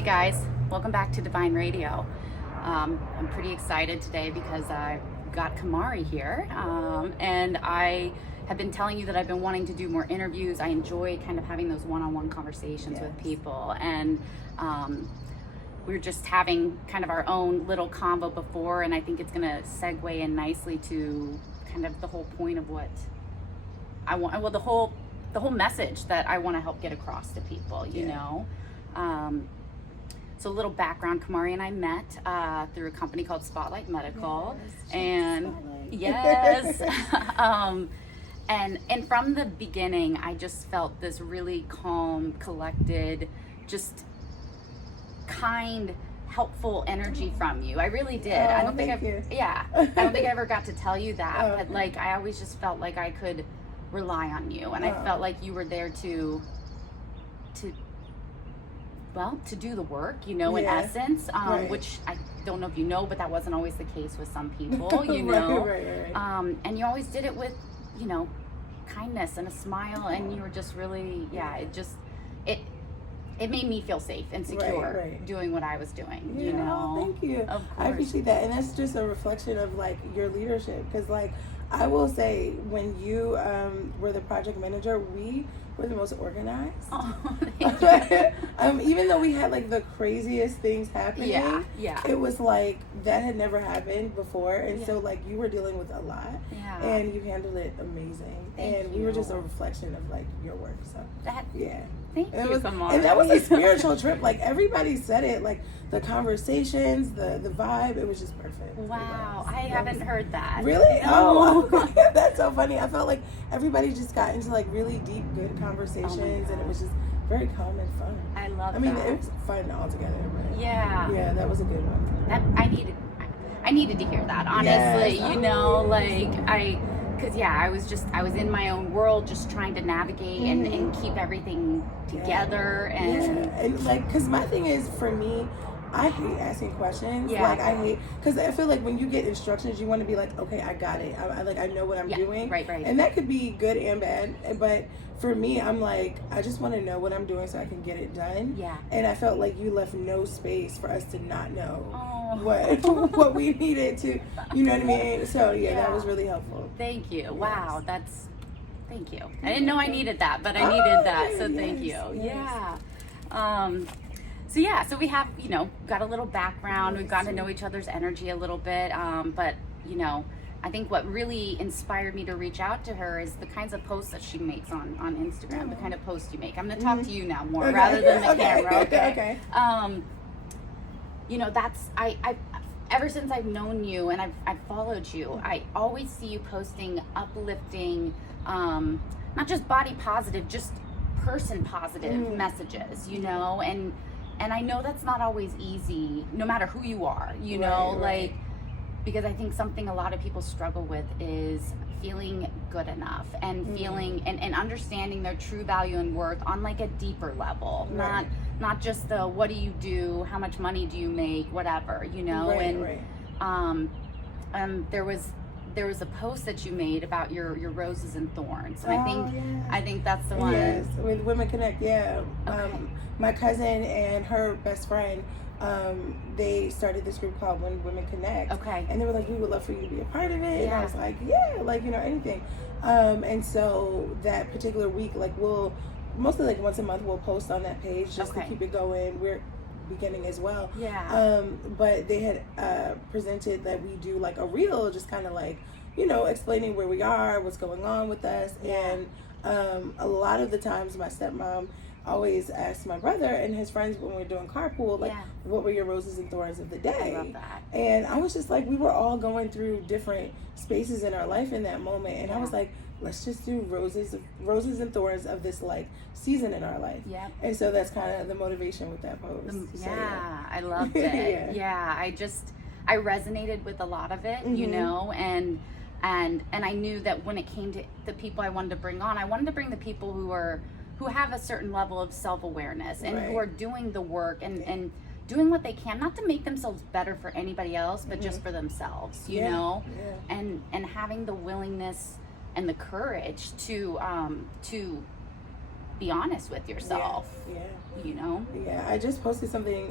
Hey guys, welcome back to Divine Radio. I'm pretty excited today because I got Kamari here, and I have been telling you that I've been wanting to do more interviews. I enjoy kind of having those one-on-one conversations with people, and we were just having kind of our own little convo before, and I think it's going to segue in nicely to kind of the whole point of what I want. Well, the whole message that I want to help get across to people, you know. So a little background, Kamari and I met through a company called Spotlight Medical. Yes, and Spotlight. Yes. And from the beginning, I just felt this really calm, collected, just kind, helpful energy from you. I really did. I don't think I don't think I ever got to tell you that, but like I always just felt like I could rely on you, and I felt like you were there to do the work, you know, in essence, which I don't know if you know, but that wasn't always the case with some people, you know. Right. And you always did it with, you know, kindness and a smile, and you were just really, it made me feel safe and secure doing what I was doing, you know. Thank you. Of course. I appreciate that, and that's just a reflection of like your leadership, because like I will say, when you were the project manager, we were the most organized. Oh, thank you. Even though we had like the craziest things happening, it was like that had never happened before, and so like you were dealing with a lot, and you handled it amazing. Thank we you. were just a reflection of like your work. So thank and you, Kamari. And that was a spiritual trip. Like everybody said it, like the conversations, the vibe, it was just perfect. Wow, I haven't heard that. Really? No. Oh, that's so funny. I felt like everybody just got into like really deep, good conversations, and it was just very calm and fun. I love that. I mean, it was fun altogether. But yeah, that was a good one. I needed to hear that, honestly. Yes. You know, like because I was in my own world, just trying to navigate and keep everything together, and like, because my thing is, for me, I hate asking questions. Like I hate, because I feel like when you get instructions, you want to be like, okay, I got it. I know what I'm doing. Right. And that could be good and bad. But for me, I'm like, I just want to know what I'm doing so I can get it done. Yeah. And I felt like you left no space for us to not know what we needed to, you know what I mean? So that was really helpful. Thank you. Yes. Wow, thank you. I didn't know I needed that, but I needed that. So thank you. Yes. So we have, you know, got a little background. We've gotten to know each other's energy a little bit. But, you know, I think what really inspired me to reach out to her is the kinds of posts that she makes on Instagram, the kind of posts you make. I'm going to talk to you now more rather than the camera. Okay. You know, I ever since I've known you and I've followed you, I always see you posting uplifting, not just body positive, just person positive messages, you know, and I know that's not always easy, no matter who you are, you know, like, because I think something a lot of people struggle with is feeling good enough and feeling and understanding their true value and worth on like a deeper level, not just the what do you do, how much money do you make, whatever, you know. There was a post that you made about your roses and thorns, and I think that's the one. Yes, with Women Connect. My cousin and her best friend, they started this group called When Women Connect. And they were like, we would love for you to be a part of it. And I was like, like, you know, anything. And so that particular week, like, we'll mostly like once a month we'll post on that page just to keep it going. We're beginning as well. But they had presented that we do like a reel, just kind of like, you know, explaining where we are, what's going on with us. And a lot of the times my stepmom always asked my brother and his friends when we were doing carpool, like, what were your roses and thorns of the day? I love that. And I was just like, we were all going through different spaces in our life in that moment, and I was like, let's just do roses and thorns of this like season in our life. And so that's kind of the motivation with that post. I loved it. I resonated with a lot of it, you know, and I knew that when it came to the people I wanted to bring on, I wanted to bring the people who have a certain level of self-awareness and who are doing the work and doing what they can, not to make themselves better for anybody else, but just for themselves, you know, and having the willingness and the courage to be honest with yourself. Yeah. You know? Yeah, I just posted something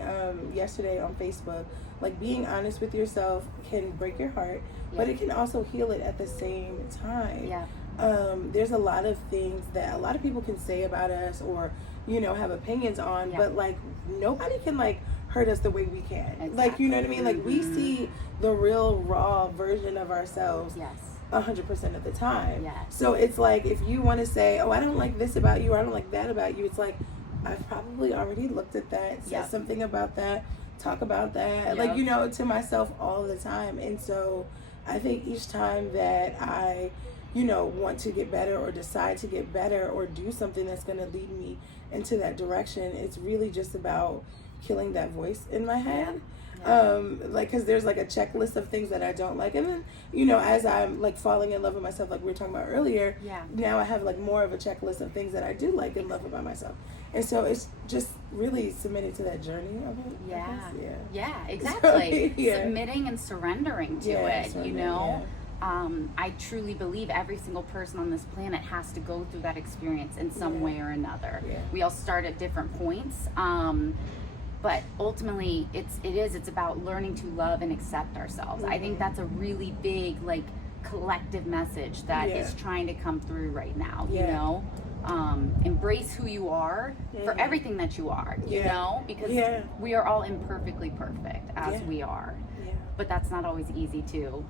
yesterday on Facebook. Like, being honest with yourself can break your heart, but it can also heal it at the same time. Yeah. There's a lot of things that a lot of people can say about us or, you know, have opinions on, but like nobody can like hurt us the way we can. Exactly. Like, you know what I mean? Like, we see the real raw version of ourselves. Yes. 100% of the time. Yes. So it's like, if you want to say, oh, I don't like this about you, or I don't like that about you, it's like, I've probably already looked at that, said something about that, talk about that, like, you know, to myself all the time. And so I think each time that I, you know, want to get better or decide to get better or do something that's going to lead me into that direction, it's really just about killing that voice in my head. Like, because there's like a checklist of things that I don't like, and then, you know, as I'm like falling in love with myself, like we were talking about earlier, now I have like more of a checklist of things that I do like and love about myself. And so it's just really submitting to that journey of it. Yeah, exactly. So, submitting and surrendering to it, you know. I truly believe every single person on this planet has to go through that experience in some way or another. We all start at different points. But ultimately, it's about learning to love and accept ourselves. I think that's a really big, like, collective message that is trying to come through right now, you know? Embrace who you are for everything that you are, you know? Because we are all imperfectly perfect as we are. But that's not always easy to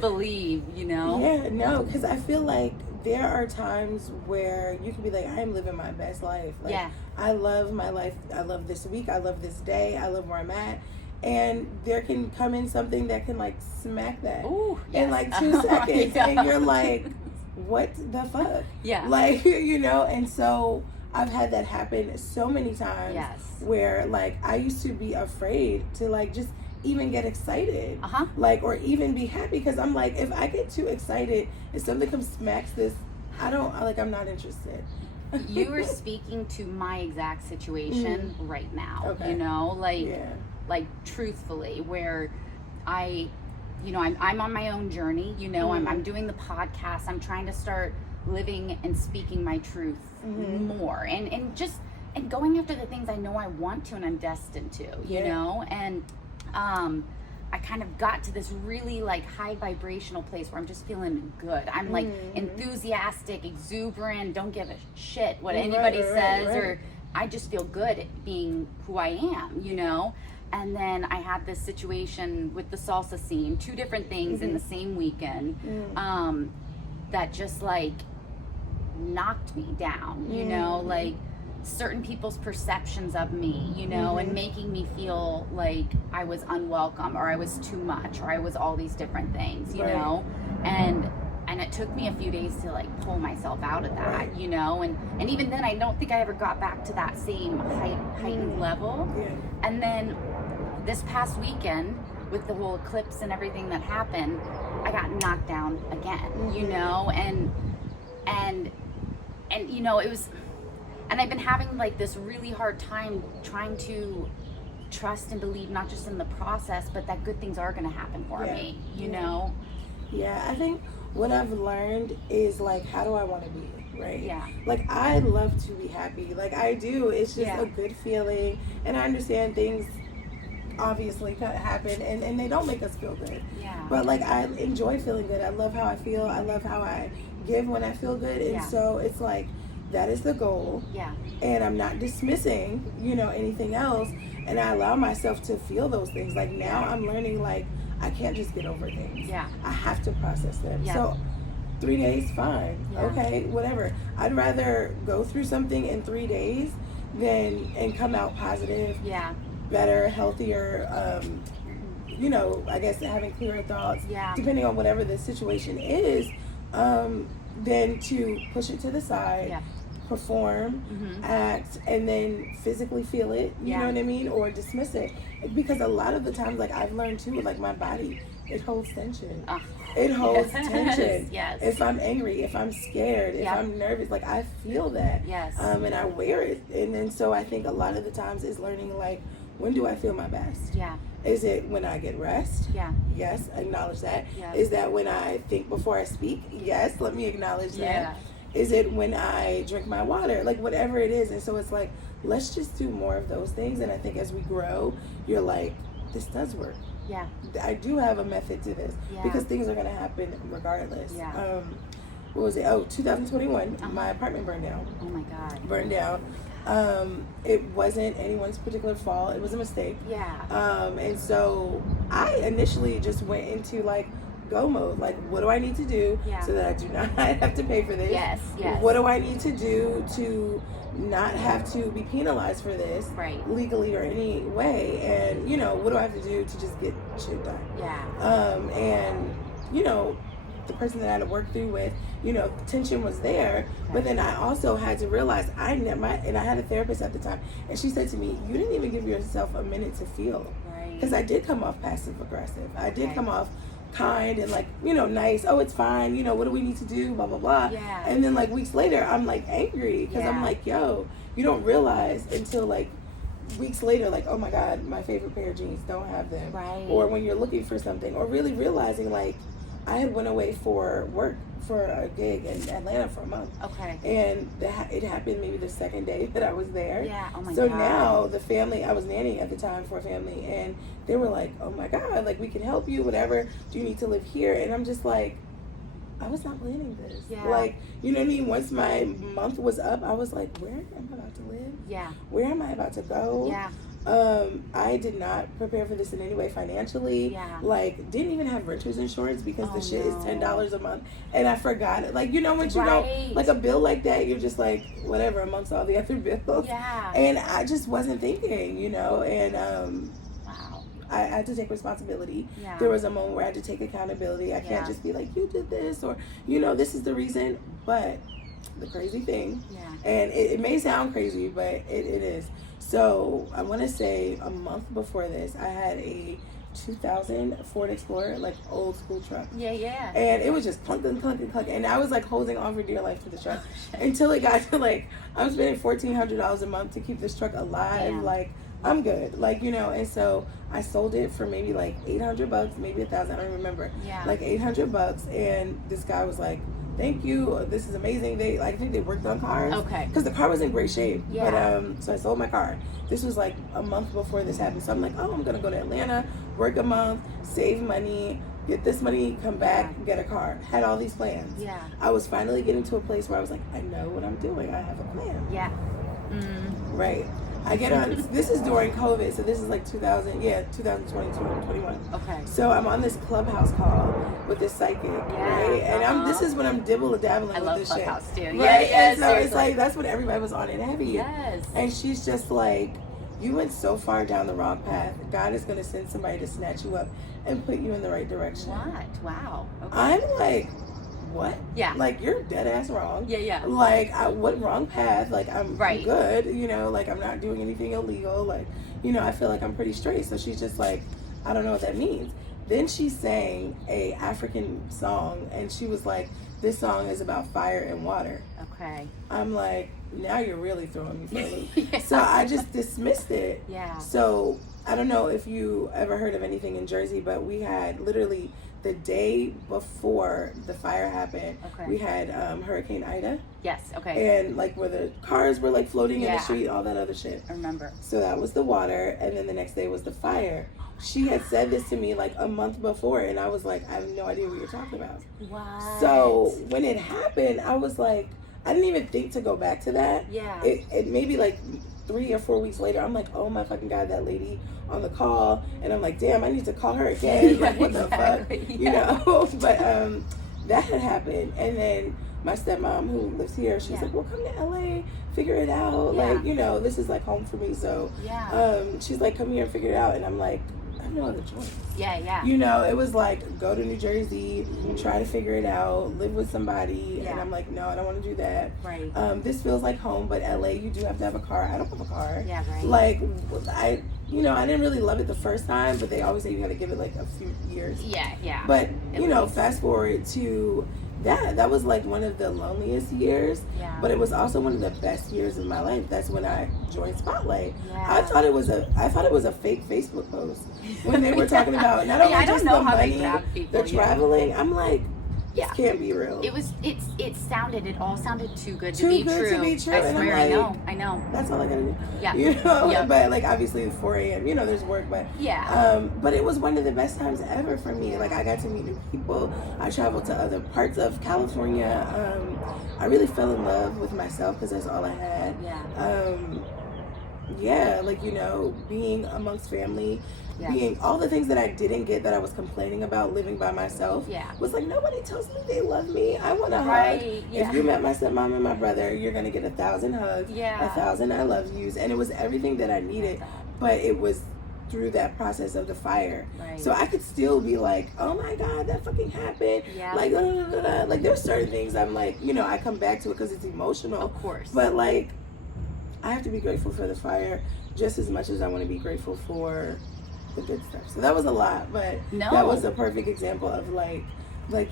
believe, you know? Because I feel like there are times where you can be like, I am living my best life. Like, I love my life. I love this week. I love this day. I love where I'm at. And there can come in something that can like smack that in like 2 seconds. And you're like, what the fuck? Like, you know, and so I've had that happen so many times where like I used to be afraid to like just even get excited, like, or even be happy, because I'm like, if I get too excited and something comes smacks this, I'm not interested. You were speaking to my exact situation right now, you know, like truthfully, where you know, I'm on my own journey, you know, I'm doing the podcast, I'm trying to start living and speaking my truth more, and going after the things I know I want to and I'm destined to, you know, and I kind of got to this really like high vibrational place where I'm just feeling good. I'm like enthusiastic, exuberant, don't give a shit what anybody says, or I just feel good at being who I am, you know? And then I had this situation with the salsa scene, 2 different things in the same weekend, that just like knocked me down, you know, like certain people's perceptions of me, you know, and making me feel like I was unwelcome or I was too much or I was all these different things, you know, and it took me a few days to like pull myself out of that, you know, and even then I don't think I ever got back to that same heightened level. And then this past weekend with the whole eclipse and everything that happened, I got knocked down again, you know, and you know, it was. And I've been having like this really hard time trying to trust and believe, not just in the process, but that good things are going to happen for me, you know? Yeah, I think what I've learned is like, how do I want to be, right? Like, I love to be happy. Like, I do. It's just a good feeling. And I understand things obviously happen and they don't make us feel good. But like, I enjoy feeling good. I love how I feel. I love how I give when I feel good. And so it's like, that is the goal. And I'm not dismissing, you know, anything else. And I allow myself to feel those things. Like, now I'm learning, like, I can't just get over things. I have to process them. So 3 days, fine. Okay, whatever. I'd rather go through something in 3 days and come out positive, better, healthier, you know, I guess having clearer thoughts, depending on whatever the situation is, than to push it to the side, perform, act, and then physically feel it, you know what I mean, or dismiss it. Because a lot of the times, like, I've learned too, like, my body, it holds tension. It holds tension. If I'm angry, if I'm scared, if I'm nervous, like, I feel that. And I wear it. And then so I think a lot of the times is learning, like, when do I feel my best? Is it when I get rest? Yes, acknowledge that. Is that when I think before I speak? Yes, let me acknowledge that. Is it when I drink my water? Like, whatever it is. And so it's like, let's just do more of those things. And I think as we grow, you're like, this does work. Yeah. I do have a method to this because things are going to happen regardless. Yeah. What was it? 2021, my apartment burned down. Oh my God. Burned down. It wasn't anyone's particular fault. It was a mistake. Yeah. And so I initially just went into like go mode. Like, what do I need to do so that I do not have to pay for this? Yes. What do I need to do to not have to be penalized for this legally or any way? And, what do I have to do to just get shit done? Yeah. And, the person that I had to work through with, tension was there, but then I also had to realize and I had a therapist at the time, and she said to me, you didn't even give yourself a minute to feel. Because I did come off passive aggressive. I did come off kind and like, nice. Oh, it's fine. What do we need to do? Blah, blah, blah. Yeah. And then like weeks later, I'm like angry because I'm like, yo, you don't realize until like weeks later, like, oh my God, my favorite pair of jeans, don't have them. Right. Or when you're looking for something, or really realizing like, I had went away for work for a gig in Atlanta for a month. Okay. And it happened maybe the second day that I was there. Yeah. Oh my God. So now the family, I was nannying at the time for a family, and they were like, oh my God, like we can help you, whatever. Do you need to live here? And I'm just like, I was not planning this. Yeah. Like, you know what I mean? Once my month was up, I was like, where am I about to live? Yeah. Where am I about to go? Yeah. I did not prepare for this in any way financially. Yeah. Like, didn't even have renter's insurance because the shit is $10 a month, and I forgot it. Like, once you know, like a bill like that, you're just like, whatever, amongst all the other bills. Yeah. And I just wasn't thinking, and wow. I had to take responsibility. Yeah. There was a moment where I had to take accountability. I can't just be like, you did this, or this is the reason. But the crazy thing, and it may sound crazy, but it is. So I want to say a month before this, I had a 2000 Ford Explorer, like old school truck. Yeah. And it was just clunking. And I was like holding on for dear life to the truck until it got to like, I'm spending $1,400 a month to keep this truck alive. Damn. Like, I'm good. Like, and so I sold it for maybe like $800, maybe $1,000, I don't remember. Yeah. Like $800. And this guy was like, thank you, this is amazing. I think they worked on cars. Okay. Because the car was in great shape. Yeah. But so I sold my car. This was like a month before this happened. So I'm like, I'm gonna go to Atlanta, work a month, save money, get this money, come back, get a car. Had all these plans. Yeah. I was finally getting to a place where I was like, I know what I'm doing. I have a plan. Yeah. Right. I get on, this is during COVID, so this is like 2020, 2021. Okay. So I'm on this Clubhouse call with this psychic, right? And this is when I'm dabbling I with love this Clubhouse shit. too. Right? Yeah, and so it's like, that's when everybody was on it heavy. Yes. And she's just like, you went so far down the wrong path. God is going to send somebody to snatch you up and put you in the right direction. What? Wow. Okay. I'm like, what? Yeah. Like, you're dead ass wrong. Yeah. Like, what wrong path? Like, I'm good, like, I'm not doing anything illegal. Like, I feel like I'm pretty straight. So she's just like, I don't know what that means. Then she sang a African song, and she was like, this song is about fire and water. Okay. I'm like, now you're really throwing me for a loop. So I just dismissed it. Yeah. So I don't know if you ever heard of anything in Jersey, but we had literally the day before the fire happened, we had Hurricane Ida. Yes, okay. And like where the cars were like floating in the street, all that other shit. I remember. So that was the water, and then the next day was the fire. She had said this to me like a month before, and I was like, I have no idea what you're talking about. What? So when it happened, I was like, I didn't even think to go back to that. Yeah. It maybe like 3 or 4 weeks later, I'm like, oh my fucking God, that lady on the call. And I'm like, damn, I need to call her again. Like, what the fuck? Yeah. But that had happened. And then my stepmom who lives here, she's like, well, come to LA, figure it out. Like, this is like home for me. So she's like, come here and figure it out. And I'm like, I have no other choice. Yeah. It was like, go to New Jersey, try to figure it out, live with somebody. And I'm like, no, I don't want to do that. Right. This feels like home, but LA, you do have to have a car. I don't have a car. Yeah, right. Like, I didn't really love it the first time, but they always say you got to give it like a few years. Yeah. But, fast forward to that was like one of the loneliest years, but it was also one of the best years of my life. That's when I joined Spotlight. I thought it was a fake Facebook post when they were talking about not only just the money, the traveling. I'm like, this can't be real. It all sounded too good to be true. I swear, I know. That's all I gotta do. Yeah. You know, but like obviously 4 a.m., you know, there's work, but but it was one of the best times ever for me. Like I got to meet new people. I traveled to other parts of California. I really fell in love with myself because that's all I had. Like, you know, being amongst family, being all the things that I didn't get that I was complaining about living by myself was like, nobody tells me they love me. I want a hug. If you met my stepmom and my brother, you're going to get 1,000 hugs, 1,000 I love yous. And it was everything that I needed, but it was through that process of the fire. So I could still be like, oh my God, that fucking happened. Like, like there's certain things I'm like, you know, I come back to it because it's emotional. Of course. But like, I have to be grateful for the fire just as much as I want to be grateful for the good stuff. So that was a lot, but that was a perfect example of like,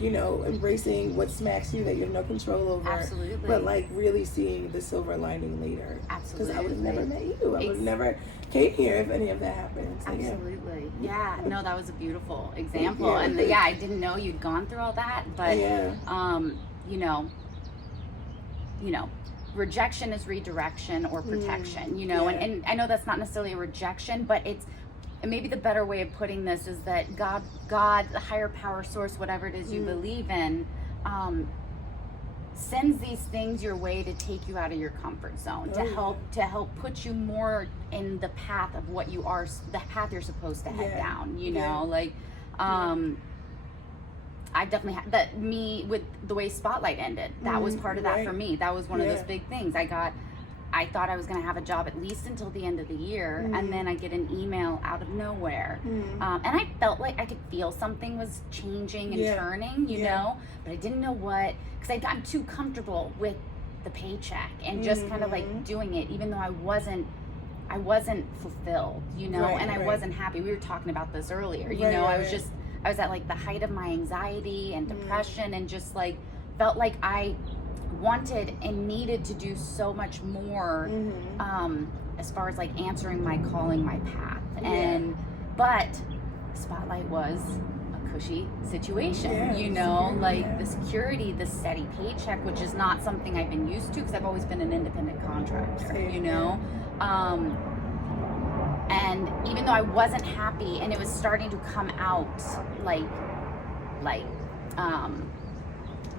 you know, embracing what smacks you that you have no control over. Absolutely. But like really seeing the silver lining later. Absolutely. Because I would have never met you. I would have never came here if any of that happened. So, absolutely. Yeah. No, that was a beautiful example. And I didn't know you'd gone through all that, but you know, rejection is redirection or protection, you know, and I know that's not necessarily a rejection, but and maybe the better way of putting this is that God, the higher power source, whatever it is you believe in, sends these things your way to take you out of your comfort zone, to help put you more in the path of what you are, the path you're supposed to head down, you know, like, I definitely had that. Me with the way Spotlight ended, that was part of that for me. That was one of those big things. I thought I was going to have a job at least until the end of the year, and then I get an email out of nowhere, and I felt like I could feel something was changing and turning, you know, but I didn't know what, because I'd gotten too comfortable with the paycheck and just kind of like doing it, even though I wasn't fulfilled, you know, and I wasn't happy. We were talking about this earlier, you know. I was at like the height of my anxiety and depression, and just like felt like I wanted and needed to do so much more as far as like answering my calling, my path. But Spotlight was a cushy situation, you know, like the security, the steady paycheck, which is not something I've been used to because I've always been an independent contractor, you know. And even though I wasn't happy, and it was starting to come out like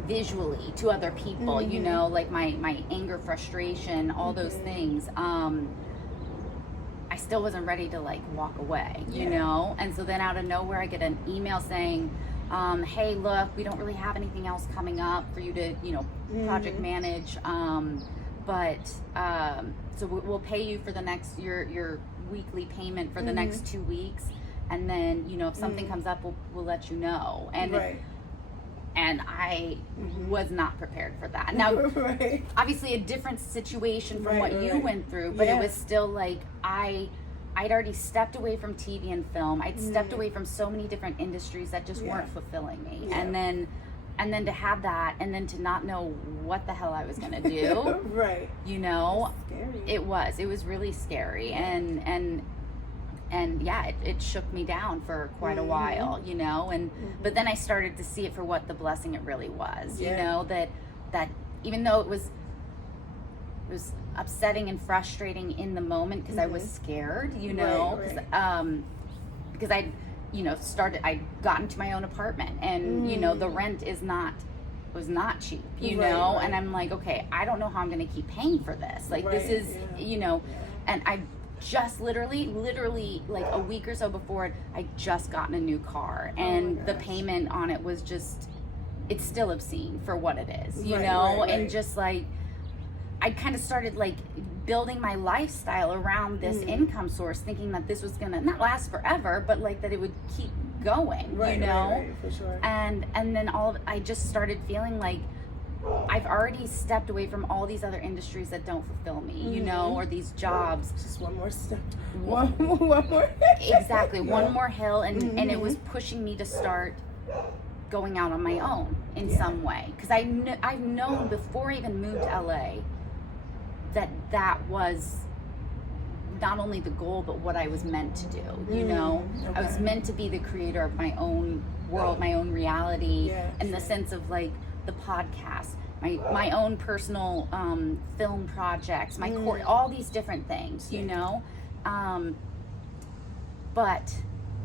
visually to other people, you know, like my anger, frustration, all those things, I still wasn't ready to like walk away, you know. And so then out of nowhere I get an email saying, hey, look, we don't really have anything else coming up for you to, you know, project manage, but so we'll pay you for the next your weekly payment for the next 2 weeks, and then, you know, if something comes up, we'll let you know. And and I was not prepared for that. Now, obviously a different situation from what you went through, but it was still like I'd already stepped away from TV and film. I'd stepped away from so many different industries that just weren't fulfilling me. And then to have that, and then to not know what the hell I was gonna do, you know, it was really scary, and it shook me down for quite a while, you know, and but then I started to see it for what the blessing it really was, you know, that even though it was upsetting and frustrating in the moment because I was scared, you know, because I'd got into my own apartment, and you know, the rent was not cheap, you know, and I'm like, okay, I don't know how I'm going to keep paying for this. Like this is, you know, and I just literally like a week or so before I just gotten a new car, and the payment on it was just, it's still obscene for what it is, you know, and just like, I kind of started like building my lifestyle around this income source, thinking that this was gonna not last forever, but like that it would keep going, you know. For sure. And then I just started feeling like I've already stepped away from all these other industries that don't fulfill me, you know, or these jobs. Just one more step, one more. Exactly, one more hill, and it was pushing me to start going out on my own in some way, because I've known before I even moved to LA that was not only the goal but what I was meant to do, you know. I was meant to be the creator of my own world, my own reality, in the sense of like the podcast, my own personal film projects, my all these different things, you know. But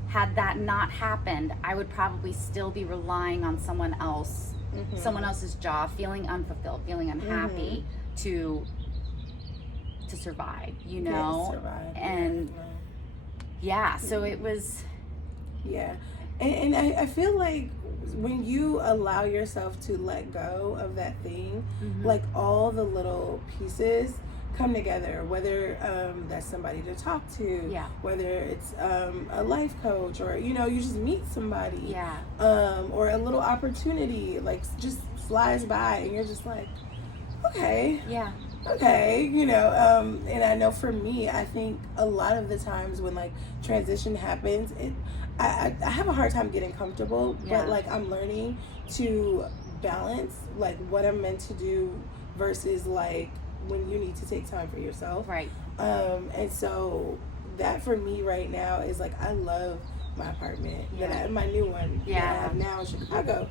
had that not happened, I would probably still be relying on someone else, someone else's job, feeling unfulfilled, feeling unhappy to survive, you know. And so it was and I feel like when you allow yourself to let go of that thing, like all the little pieces come together, whether that's somebody to talk to, whether it's a life coach, or you know, you just meet somebody, or a little opportunity like just flies by and you're just like, okay, you know. And I know for me, I think a lot of the times when like transition happens, I have a hard time getting comfortable, but like I'm learning to balance like what I'm meant to do versus like when you need to take time for yourself. And so that for me right now is like, I love my apartment, my new one that I have now in Chicago.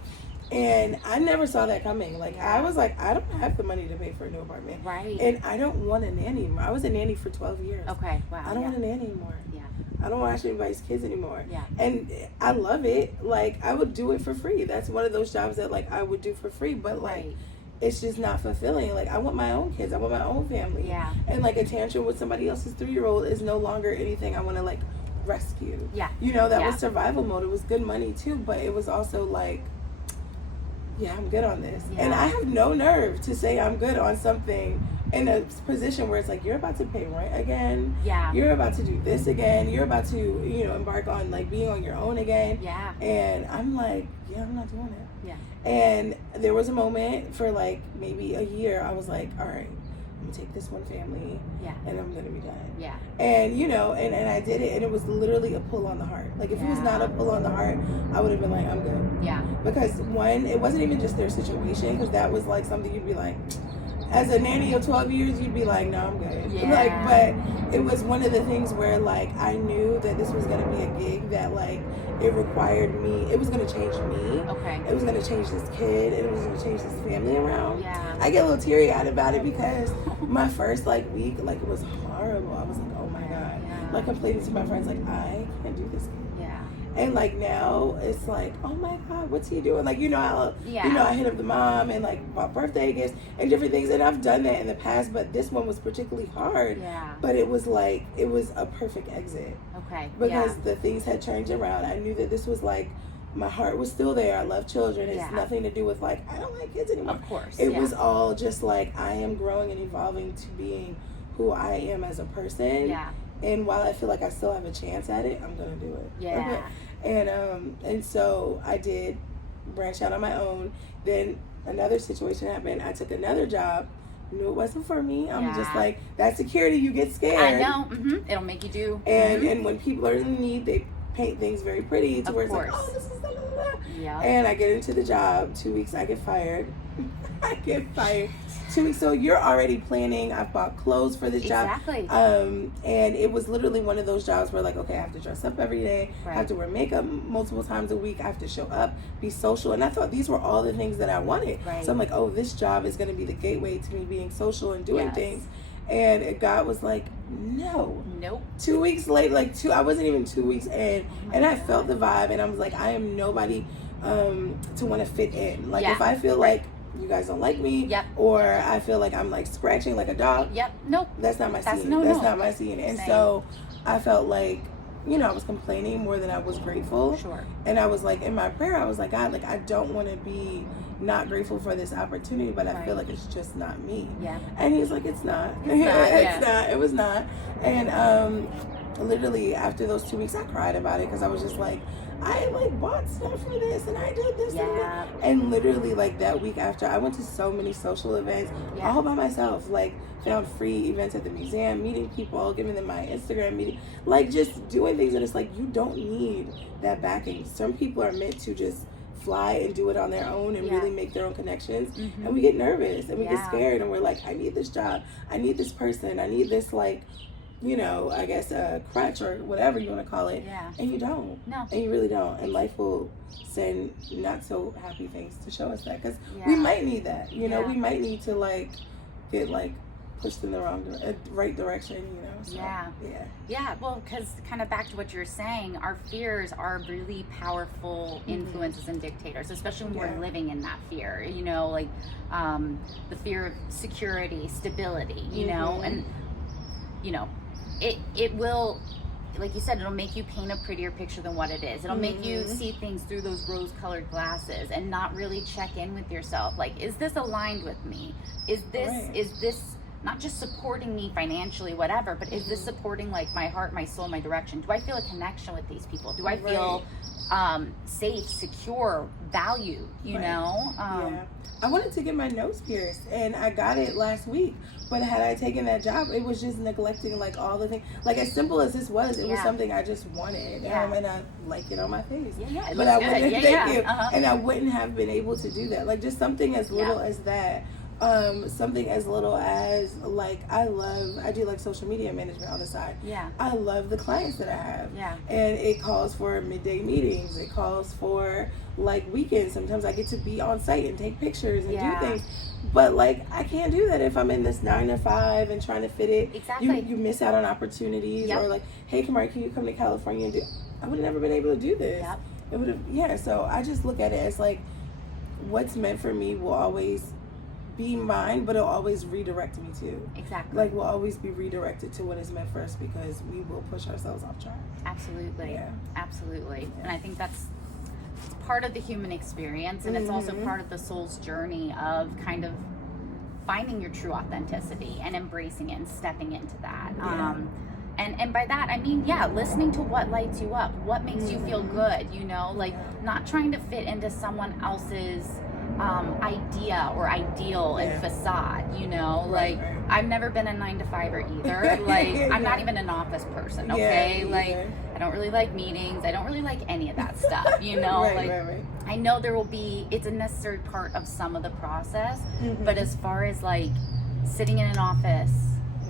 And I never saw that coming. Like I was like, I don't have the money to pay for a new apartment. And I don't want a nanny anymore. I was a nanny for 12 years. Okay, wow. I don't want a nanny anymore. I don't watch anybody's kids anymore. And I love it. Like I would do it for free. That's one of those jobs that like I would do for free, but like it's just not fulfilling. Like I want my own kids. I want my own family. And like a tantrum with somebody else's 3-year-old is no longer anything I want to like rescue. You know, that was survival mode. It was good money too, but it was also like, I'm good on this. And I have no nerve to say I'm good on something in a position where it's like, you're about to pay rent again. You're about to do this again. You're about to, you know, embark on like being on your own again. And I'm like, I'm not doing it. And there was a moment for like maybe a year, I was like, all right, I'm gonna take this one family and I'm gonna be done. And you know, and I did it, and it was literally a pull on the heart. Like if it was not a pull on the heart, I would have been like, I'm good. Because one, it wasn't even just their situation, because that was like something you'd be like, as a nanny of 12 years, you'd be like, no, I'm good. Like, but it was one of the things where like I knew that this was gonna be a gig that like it required me. It was gonna change me. It was gonna change this kid. And it was gonna change this family around. I get a little teary eyed about it because my first like week, like it was horrible. I was like, oh my god. Like complaining to my friends, like I can't do this. And like now it's like, oh my god, what's he doing? Like, you know, I hit up the mom and like bought birthday gifts and different things, and I've done that in the past, but this one was particularly hard. But it was like, it was a perfect exit. Because the things had changed around. I knew that this was like, my heart was still there. I love children. It's nothing to do with like, I don't like kids anymore. It was all just like, I am growing and evolving to being who I am as a person. And while I feel like I still have a chance at it, I'm gonna do it. And so I did branch out on my own. Then another situation happened. I took another job. Knew it wasn't for me. I'm just like, that security, you get scared. I know. It'll make you do. And when people are in need, they paint things very pretty to where it's like, oh, this is and I get into the job. 2 weeks, I get fired. 2 weeks, so you're already planning. I've bought clothes for this job. And it was literally one of those jobs where like, okay, I have to dress up every day. I have to wear makeup multiple times a week. I have to show up, be social. And I thought these were all the things that I wanted. So I'm like, oh, this job is going to be the gateway to me being social and doing things. And God was like, no. 2 weeks late, I wasn't even 2 weeks in, and I felt the vibe, and I was like, I am nobody to want to fit in. Like if I feel like you guys don't like me, or I feel like I'm like scratching like a dog, that's not my scene. That's not my scene. And so I felt like, you know, I was complaining more than I was grateful. And I was like, in my prayer, I was like, God, like I don't want to be not grateful for this opportunity, but I feel like it's just not me. And he's like, it's not. It was not. And literally after those 2 weeks, I cried about it, because I was just like, I like bought stuff for this and I did this and literally like that week after, I went to so many social events all by myself, like found free events at the museum, meeting people, giving them my Instagram meeting, like just doing things that it's like, you don't need that backing. Some people are meant to just fly and do it on their own and really make their own connections. And we get nervous and we get scared and we're like, I need this job, I need this person, I need this like you know, I guess a crutch or whatever you want to call it. Yeah. And you don't. No. And you really don't. And life will send not so happy things to show us that. Because we might need that. You know, we might need to, like, get, like, pushed in the right direction, you know? So, yeah. Well, because kind of back to what you're saying, our fears are really powerful influences and dictators, especially when we're living in that fear, you know, like the fear of security, stability, you know, and, you know, it will, like you said, it'll make you paint a prettier picture than what it is. It'll make you see things through those rose-colored glasses and not really check in with yourself. Like, is this aligned with me? Is this not just supporting me financially, whatever, but is this supporting, like, my heart, my soul, my direction? Do I feel a connection with these people? Do I feel safe, secure, valued, you know? I wanted to get my nose pierced, and I got it last week. But had I taken that job, it was just neglecting, like, all the things. Like, as simple as this was, it was something I just wanted. And I like it on my face. But I wouldn't, thank you. And I wouldn't have been able to do that. Like, just something as little as that. Something as little as, like, I do, like, social media management on the side. I love the clients that I have. And it calls for midday meetings. It calls for, like, weekends. Sometimes I get to be on site and take pictures and do things. But, like, I can't do that if I'm in this 9 to 5 and trying to fit it. You miss out on opportunities. Or, like, hey, Kamari, can you come to California and do... I would have never been able to do this. It would have... So I just look at it as, like, what's meant for me will always be mine, but it'll always redirect me too. Like, we'll always be redirected to what is meant for us, because we will push ourselves off track. Absolutely. And I think that's part of the human experience, and it's also part of the soul's journey of kind of finding your true authenticity and embracing it and stepping into that. And by that, I mean, listening to what lights you up, what makes you feel good, you know, like not trying to fit into someone else's idea or ideal and facade, you know, like I've never been a 9 to 5er either. Like, I'm not even an office person, okay? Like, I don't really like meetings. I don't really like any of that stuff, you know? I know there will be, it's a necessary part of some of the process, but as far as, like, sitting in an office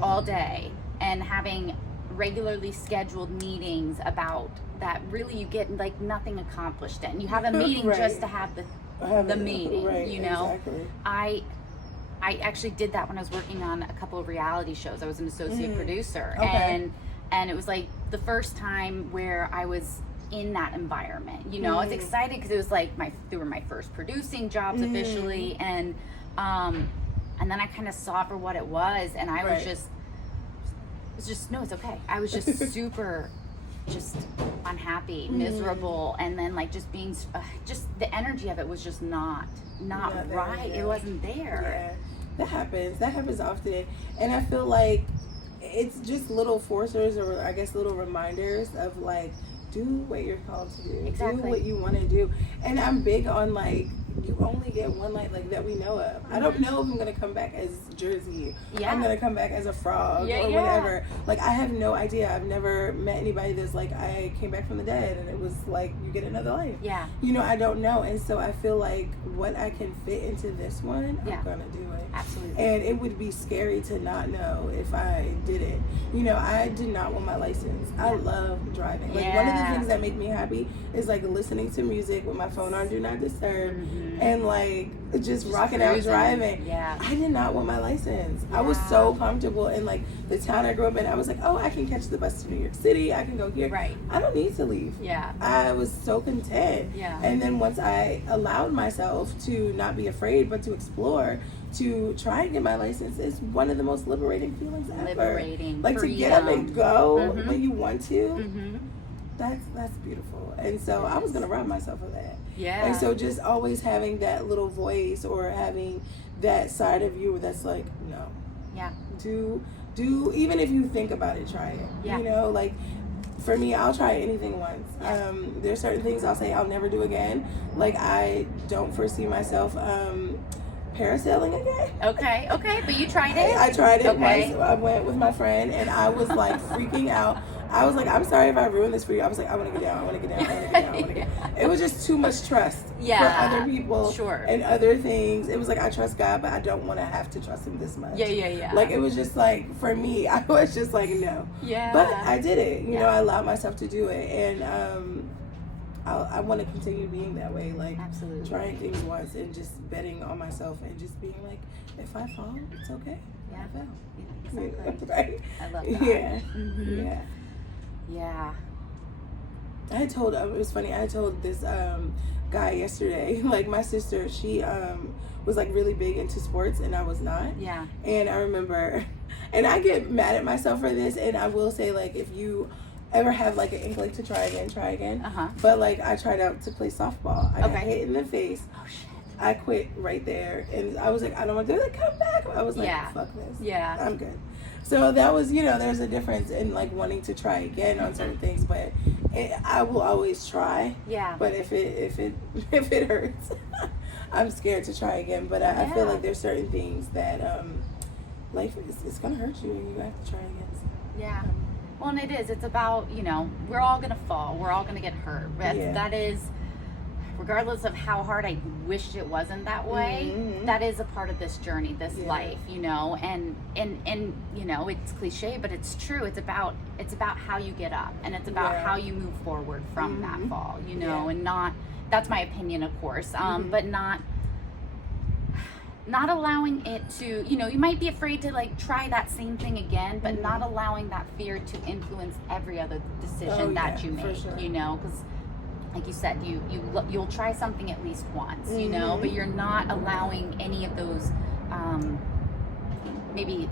all day and having regularly scheduled meetings about that, really you get, like, nothing accomplished in. You have a meeting just to have the meeting, you know? I actually did that when I was working on a couple of reality shows. I was an associate producer, and it was like the first time where I was in that environment, you know. I was excited because it was like they were my first producing jobs officially, and then I kind of saw it for what it was, and I was just no, it's okay. I was just super just unhappy, miserable, and then, like, just being just the energy of it was just not right. It wasn't there. That happens often, and I feel like it's just little forcers, or I guess little reminders of, like, do what you're called to do. Do what you want to do. And I'm big on, like, you only get one life, like, that we know of. I don't know if I'm going to come back as Jersey. I'm going to come back as a frog or whatever. Like, I have no idea. I've never met anybody that's like, I came back from the dead and it was like, you get another life. You know, I don't know. And so I feel like what I can fit into this one, I'm going to do it. Absolutely. And it would be scary to not know if I did it. You know, I did not want my license. I love driving. Like, one of the things that make me happy is, like, listening to music with my phone on Do Not Disturb and, like, just rocking out driving. I did not want my license. I was so comfortable in, like, the town I grew up in. I was like, oh, I can catch the bus to New York City. I can go here. I don't need to leave. I was so content. And then once I allowed myself to not be afraid, but to explore, to try and get my license, is one of the most liberating feelings ever. Like, freedom. To get up and go when you want to. That's beautiful. And so I was gonna rob myself of that. And so just always having that little voice, or having that side of you that's like, no. Do even if you think about it, try it. You know, like, for me, I'll try anything once. There's certain things I'll say I'll never do again. Like, I don't foresee myself parasailing again. Okay, but you tried it. I tried it once. I went with my friend, and I was like freaking out. I was like, I'm sorry if I ruined this for you. I was like, I want to get down. I want to get down. I want to get down. I want to get down. It was just too much trust for other people and other things. It was like, I trust God, but I don't want to have to trust him this much. Yeah. Like, it was just like, for me, I was just like, no. Yeah. But I did it. You know, I allowed myself to do it. And I want to continue being that way. Like, absolutely. Trying things once and just betting on myself and just being like, if I fall, it's okay. Yeah. I fell. Yeah, exactly. Right? I love that. Yeah. Mm-hmm. Yeah. Yeah. It was funny, I told this guy yesterday, like my sister, she was like really big into sports and I was not. Yeah. And I remember, and I get mad at myself for this, and I will say, like, if you ever have like an inkling to try again. But like, I tried out to play softball. I got hit in the face. Oh shit. I quit right there, and I was like, I don't want to do it. Come back. I was like, fuck this. Yeah. I'm good. So that was, you know, there's a difference in like wanting to try again on certain things, but I will always try. Yeah. But if it hurts, I'm scared to try again. But I feel like there's certain things that life is gonna hurt you, and you have to try again. So. Yeah. Well, and it is. It's about, you know, we're all gonna fall. We're all gonna get hurt. That is. Regardless of how hard I wished it wasn't that way, that is a part of this journey, this life, you know, and you know, it's cliche, but it's true. It's about how you get up, and it's about how you move forward from that fall, you know, and not, that's my opinion, of course, but not allowing it to, you know, you might be afraid to like try that same thing again, but not allowing that fear to influence every other decision that you make, you know, because like you said, you'll try something at least once, you know, but you're not allowing any of those maybe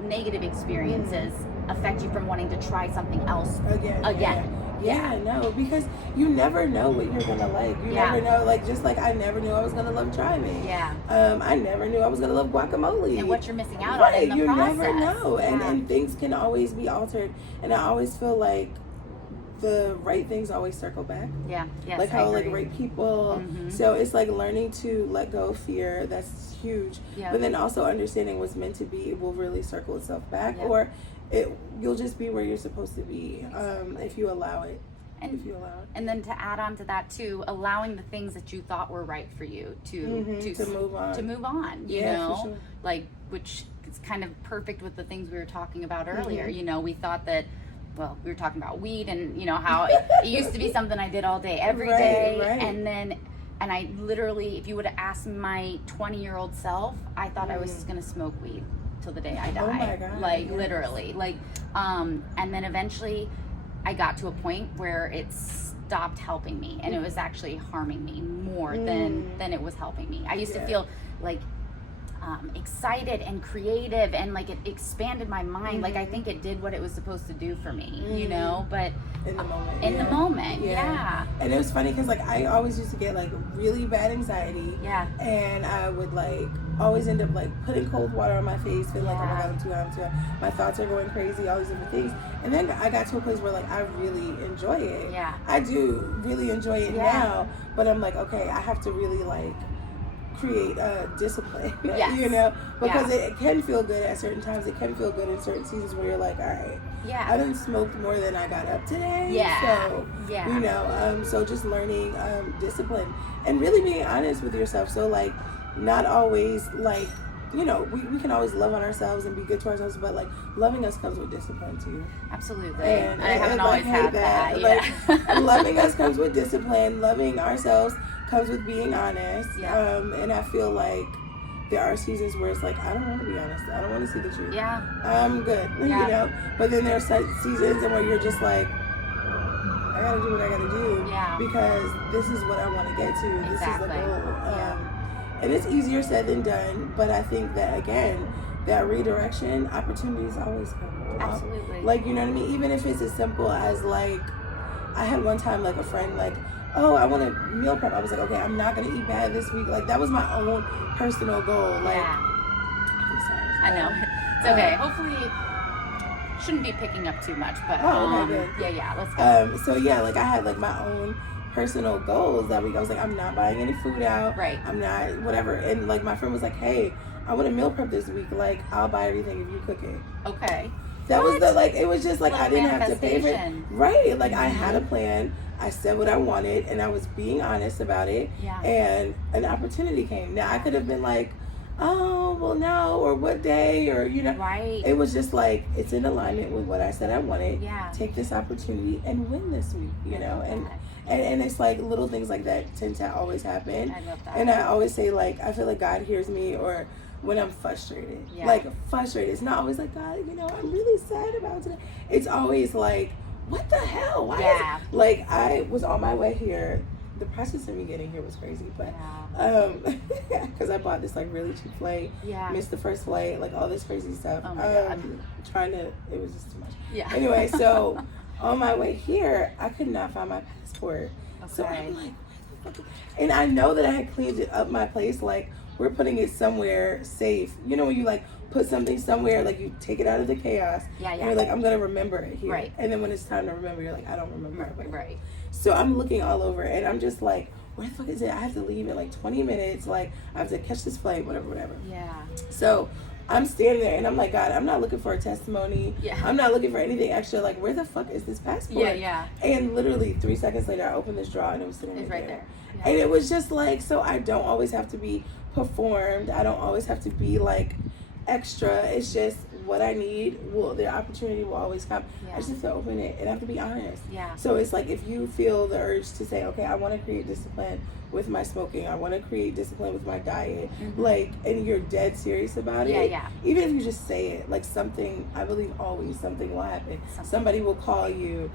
negative experiences affect you from wanting to try something else again. Yeah, no, because you never know what you're gonna like. You never know, like, just like I never knew I was gonna love driving. Yeah. I never knew I was gonna love guacamole. And what you're missing out on in the process. You never know, and things can always be altered. And I always feel like the right things always circle back. Yeah. Yes. Like how like right people. So it's like learning to let go of fear. That's huge. Yeah. But then also understanding what's meant to be will really circle itself back, or you'll just be where you're supposed to be if you allow it. And then to add on to that too, allowing the things that you thought were right for you to move on. You know, for sure. Like, which is kind of perfect with the things we were talking about earlier. You know, we thought that. Well, we were talking about weed, and you know how it used to be something I did all day, every day, and I literally, if you would have asked my 20-year-old self, I thought I was just gonna smoke weed till the day I die. Oh my God, like literally, like, and then eventually, I got to a point where it stopped helping me, and it was actually harming me more than it was helping me. I used to feel like excited and creative, and like it expanded my mind. Like I think it did what it was supposed to do for me, you know, but in the moment, And it was funny because like I always used to get like really bad anxiety, and I would like always end up like putting cold water on my face, feeling like, oh my God, I'm too high. My thoughts are going crazy, all these different things. And then I got to a place where like I really enjoy it. I do really enjoy it now, but I'm like, okay, I have to really like create discipline, you know, because it can feel good at certain times. It can feel good in certain seasons where you're like, all right, I didn't smoke more than I got up today. So, you know, so just learning discipline and really being honest with yourself. So like, not always like, you know, we can always love on ourselves and be good to ourselves, but like loving us comes with discipline too. Absolutely. And I haven't always had that. Like, loving us comes with discipline. Loving ourselves comes with being honest. And I feel like there are seasons where it's like, I don't want to be honest. I don't want to see the truth. I'm good. You know? But then there are seasons where you're just like, I gotta do what I gotta do. Because this is what I want to get to. This is the goal. And it's easier said than done, but I think that, again, that redirection, opportunities always come. Absolutely. Like, you know what I mean? Even if it's as simple as, like, I had one time, like, a friend, like, oh, I want to meal prep. I was like, okay, I'm not going to eat bad this week. Like, that was my own personal goal. Like, I'm sorry. I know. It's okay. Hopefully, shouldn't be picking up too much, but, let's go. So, yeah, like, I had, like, my own personal goals that week. I was like, I'm not buying any food out. I'm not whatever. And like my friend was like, hey, I want to meal prep this week. Like, I'll buy everything if you cook it. Okay. That was the, like, it was just like, I didn't have to pay for it. Right. Like, I had a Mm-hmm. plan. I said what I wanted, and I was being honest about it. Yeah. And an opportunity came. Now, I could have been like, oh, well, no, or what day, or, you know. Right. It was just like, it's in alignment with what I said I wanted. Yeah. Take this opportunity and win this week, you know. And it's like little things like that tend to always happen. I love that. And I always say, like, I feel like God hears me, or when I'm frustrated. Yeah. Like, frustrated. It's not always like, God, you know, I'm really sad about today. It's always like, what the hell? Why? Yeah. Like, I was on my way here. The process of me getting here was crazy, but because I bought this like really cheap flight, missed the first flight, like all this crazy stuff. Oh my God. It was just too much. Yeah. Anyway, so on my way here, I could not find my passport. Okay. So I'm like, what the fuck? And I know that I had cleaned it up my place, like we're putting it somewhere safe. You know when you like put something somewhere, like you take it out of the chaos. Yeah. And you're like, I'm gonna remember it here. Right. And then when it's time to remember, you're like, I don't remember it. Right. So I'm looking all over, and I'm just like, where the fuck is it? I have to leave in like 20 minutes. Like, I have to catch this flight, whatever. Yeah. So I'm standing there, and I'm like, God, I'm not looking for a testimony. Yeah. I'm not looking for anything extra. Like, where the fuck is this passport? Yeah. And literally 3 seconds later, I opened this drawer, and it was sitting right there. Yeah. And it was just like, so I don't always have to be performed. I don't always have to be like extra. It's just what I need. Well, the opportunity will always come. Yeah. I just have to open it and I have to be honest. Yeah. So it's like, if you feel the urge to say, okay, I want to create discipline with my smoking, I want to create discipline with my diet, like, and you're dead serious about it. Yeah. Even if you just say it, like, something, I believe always something will happen. Somebody will call you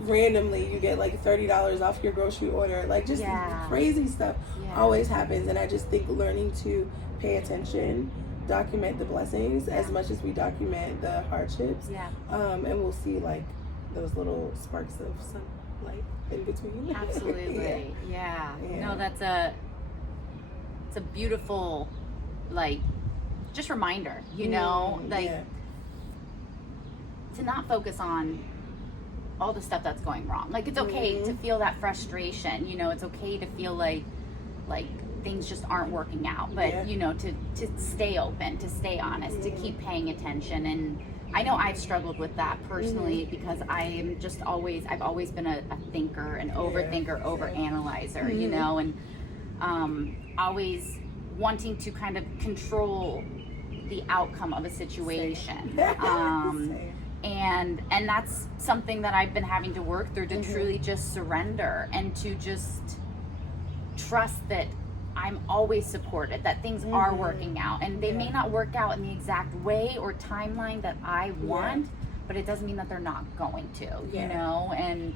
randomly. You get like $30 off your grocery order. Like, just crazy stuff always happens. And I just think learning to pay attention, document the blessings as much as we document the hardships. And we'll see like those little sparks of sunlight in between. Absolutely. Yeah. No, it's a beautiful, like, just reminder, you know, like to not focus on all the stuff that's going wrong. Like, it's okay to feel that frustration, you know, it's okay to feel like things just aren't working out, but you know, to stay open, to stay honest, to keep paying attention. And I know I've struggled with that personally because I've always been a thinker, an overthinker, overanalyzer, you know, and always wanting to kind of control the outcome of a situation. And that's something that I've been having to work through, to truly just surrender and to just trust that I'm always supported, that things are working out, and they may not work out in the exact way or timeline that I want, but it doesn't mean that they're not going to, you know. And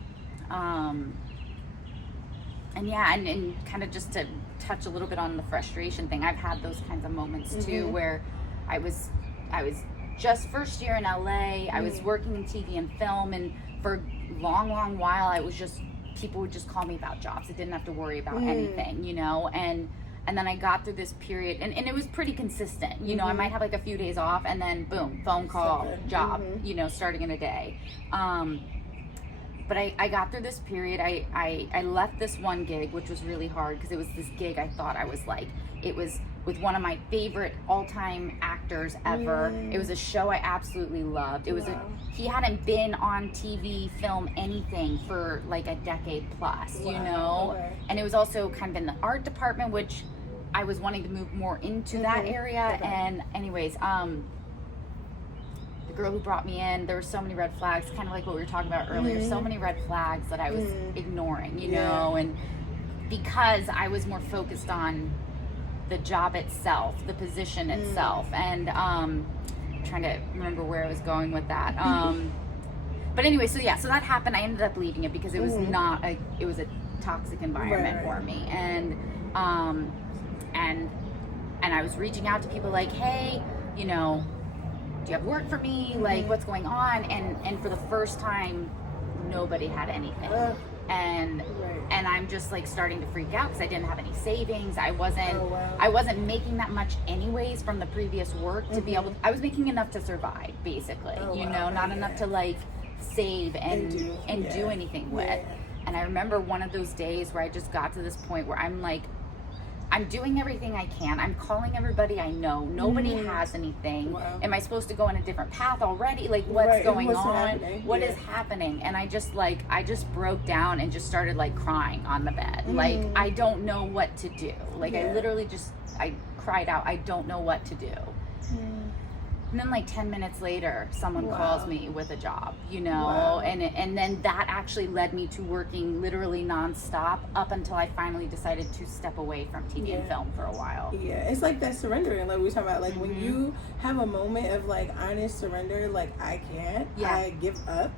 and kind of just to touch a little bit on the frustration thing, I've had those kinds of moments too, where I was just first year in LA, I was working in TV and film, and for a long while I was just, people would just call me about jobs. I didn't have to worry about anything, you know, and then I got through this period, and it was pretty consistent, you know. I might have like a few days off, and then boom, phone call, job, you know, starting in a day. But I got through this period. I left this one gig, which was really hard because it was this gig I thought I was like, it was with one of my favorite all-time actors ever. It was a show I absolutely loved. It was he hadn't been on TV, film, anything for like a decade plus, you know. And it was also kind of in the art department, which I was wanting to move more into that area. And anyways, the girl who brought me in, there were so many red flags, kind of like what we were talking about earlier, so many red flags that I was ignoring, you know, and because I was more focused on the job itself, the position itself, and I'm trying to remember where I was going with that. But anyway, so that happened. I ended up leaving it because it was it was a toxic environment for me, and I was reaching out to people like, hey, you know, do you have work for me? Like, what's going on? And for the first time, nobody had anything. And I'm just like starting to freak out because I didn't have any savings. I wasn't making that much anyways from the previous work to be able. I was making enough to survive, basically. You know, not enough to like save and do anything with. And I remember one of those days where I just got to this point where I'm like, I'm doing everything I can. I'm calling everybody I know. Nobody has anything. Wow. Am I supposed to go in a different path already? Like, what's going on? Happening? What is happening? And I just broke down and just started like crying on the bed. Like, I don't know what to do. Like, I literally I cried out, I don't know what to do. And then like 10 minutes later, someone calls me with a job, you know, and then that actually led me to working literally nonstop up until I finally decided to step away from TV and film for a while. Yeah, it's like that surrendering, like we were talking about, like when you have a moment of like honest surrender, like I can't, I give up,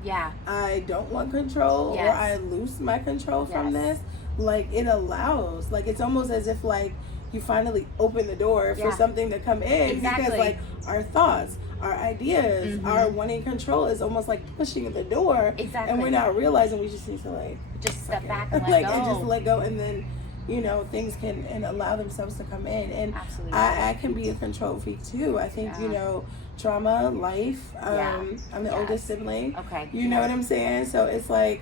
I don't want control, or I lose my control from this, like it allows, like it's almost as if like you finally open the door for something to come in, because like our thoughts, our ideas, our wanting control is almost like pushing the door, and we're not realizing we just need to like just step back and let like go. And just let go, and then you know things can and allow themselves to come in. And I can be a control freak too. I think you know, trauma, life, I'm the oldest sibling, you know what I'm saying, so it's like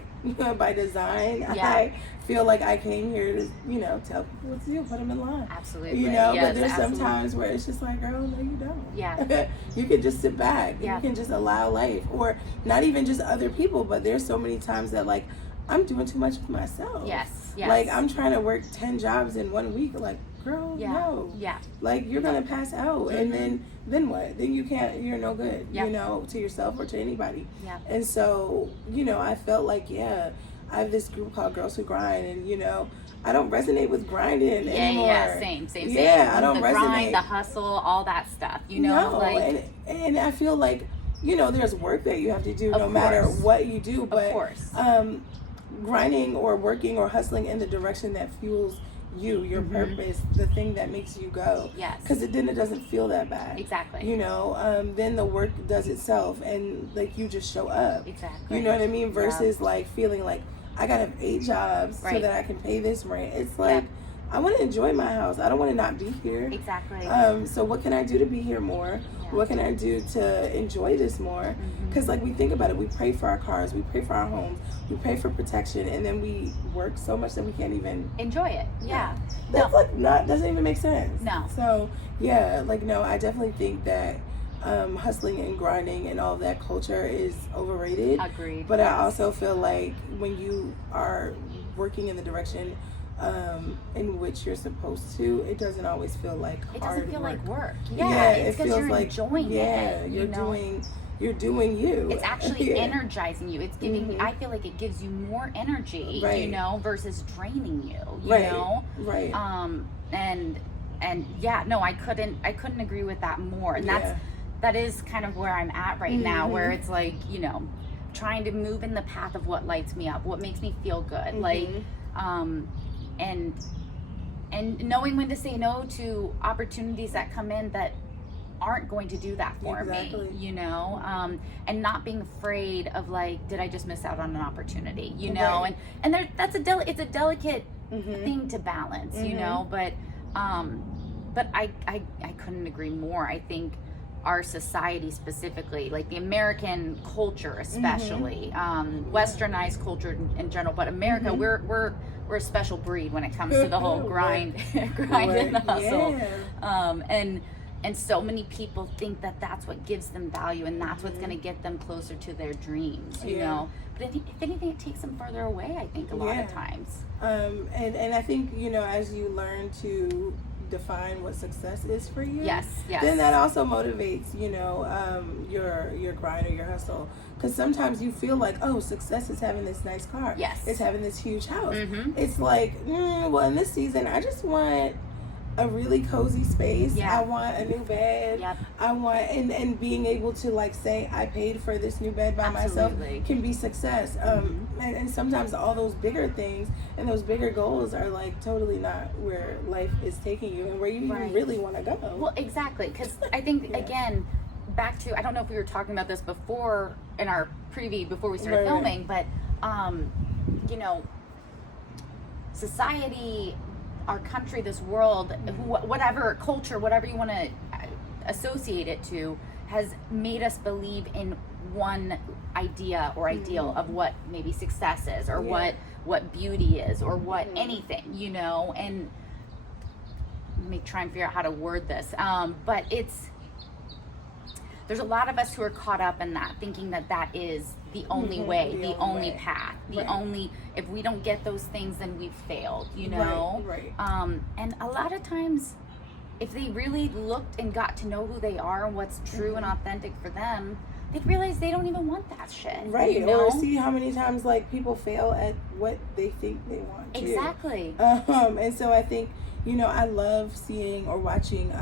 by design, I feel like I came here to, you know, tell people what to do, put them in line. Absolutely. You know, but there's some times where it's just like, girl, no, you don't. Yeah. You can just sit back. You can just allow life, or not even just other people, but there's so many times that like I'm doing too much for myself. Yes. Like I'm trying to work 10 jobs in 1 week. Like, girl, no. Like you're gonna pass out, and then what? Then you can't. You're no good. You know, to yourself or to anybody. And so, you know, I felt like, I have this group called Girls Who Grind, and you know, I don't resonate with grinding anymore. Same. I don't resonate. Grind, the hustle, all that stuff. You know, no, like, and I feel like, you know, there's work that you have to do no matter what you do, but grinding or working or hustling in the direction that fuels you, your purpose, the thing that makes you go. Because then it doesn't feel that bad. Exactly. You know, then the work does itself, and like you just show up. Exactly. You know what I mean? Versus like feeling like I gotta have 8 jobs so that I can pay this rent. It's like I want to enjoy my house. I don't want to not be here. Exactly. So what can I do to be here more? What can I do to enjoy this more? Because like we think about it, we pray for our cars, we pray for our homes, we pray for protection, and then we work so much that we can't even enjoy it. That's like doesn't even make sense. No. So like no, I definitely think that hustling and grinding and all of that culture is overrated. Agreed. But I also feel like when you are working in the direction in which you're supposed to, it doesn't always feel like it hard doesn't feel work. like work. It feels feels like enjoying it. You're doing you. It's actually energizing you. It's giving I feel like it gives you more energy, you know, versus draining you. You know? Right. And I couldn't agree with that more. And that is kind of where I'm at right now, where it's like, you know, trying to move in the path of what lights me up, what makes me feel good. Like and knowing when to say no to opportunities that come in that aren't going to do that for me, you know, and not being afraid of like, did I just miss out on an opportunity, you know, and it's a delicate thing to balance, you know, but I couldn't agree more. I think our society specifically, like the American culture especially, westernized culture in general, but America, we're a special breed when it comes to the whole grind and hustle. And so many people think that that's what gives them value, and that's what's going to get them closer to their dreams, you know. But if anything, it takes them further away, I think, a lot of times. And I think, you know, as you learn to define what success is for you, then that also motivates, you know, your grind or your hustle. Because sometimes you feel like, oh, success is having this nice car. It's having this huge house. It's like, well, in this season, I just want a really cozy space. I want a new bed. I want and being able to like say I paid for this new bed by myself can be success. And sometimes all those bigger things and those bigger goals are like totally not where life is taking you and where you even really want to go. Well, exactly, because I think again, back to, I don't know if we were talking about this before in our preview before we started filming, but you know, society, our country, this world, whatever culture, whatever you want to associate it to, has made us believe in one idea or ideal of what maybe success is, or what beauty is, or what anything, you know. And let me try and figure out how to word this. But there's a lot of us who are caught up in that, thinking that that is the only way, the only path, the only, if we don't get those things, then we've failed, you know? Right. And a lot of times, if they really looked and got to know who they are and what's true and authentic for them, they'd realize they don't even want that shit. Right. You know? Or see how many times like people fail at what they think they want to. Exactly. And so I think, you know, I love seeing or watching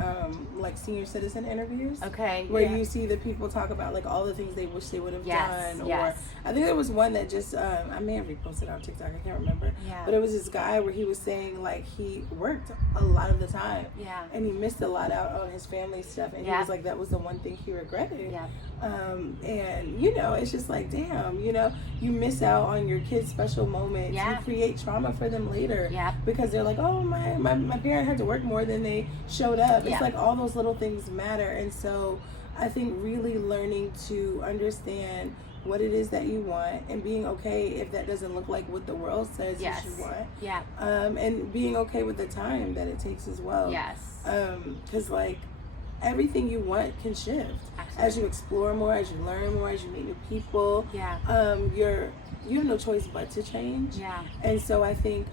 like senior citizen interviews. Okay. Where you see the people talk about like all the things they wish they would have done. Or I think there was one that just I may have reposted on TikTok, I can't remember. Yeah. But it was this guy where he was saying like he worked a lot of the time. Yeah. And he missed a lot out on his family stuff, and he was like that was the one thing he regretted. Yeah. And you know, it's just like, damn, you know, you miss out on your kids' special moments. Yeah. You create trauma for them later. Yeah. Because they're like, oh, my parent had to work more than they showed up. It's like all those little things matter. And so I think really learning to understand what it is that you want and being okay if that doesn't look like what the world says you should want. Yeah. And being okay with the time that it takes as well. Yes. Because like everything you want can shift. Absolutely. As you explore more, as you learn more, as you meet new people. Yeah. You have no choice but to change. Yeah. And so I think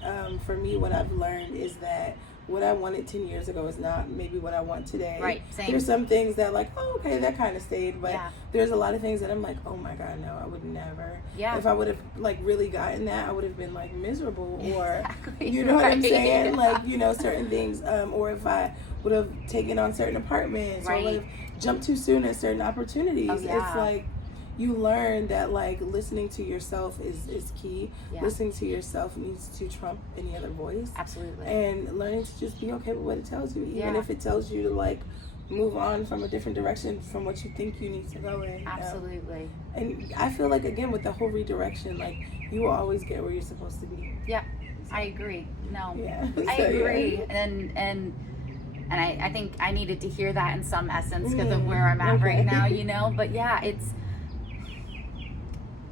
for me, what I've learned is that what I wanted 10 years ago is not maybe what I want today. Right. Same. There's some things that like, oh, okay, that kind of stayed. But there's a lot of things that I'm like, oh my God, no, I would never. Yeah. If I would have like really gotten that, I would have been like miserable or, you know what I'm saying? Like, you know, certain things. Or if I would have taken on certain apartments or would have jumped too soon at certain opportunities. It's like, you learn that like listening to yourself is key. Listening to yourself needs to trump any other voice. Absolutely. And learning to just be okay with what it tells you, even if it tells you to like move on from a different direction from what you think you need to go in. Absolutely. And I feel like again with the whole redirection, like you will always get where you're supposed to be. Yeah, I agree. No, I agree. And I think I needed to hear that in some essence because of where I'm at right now, you know. But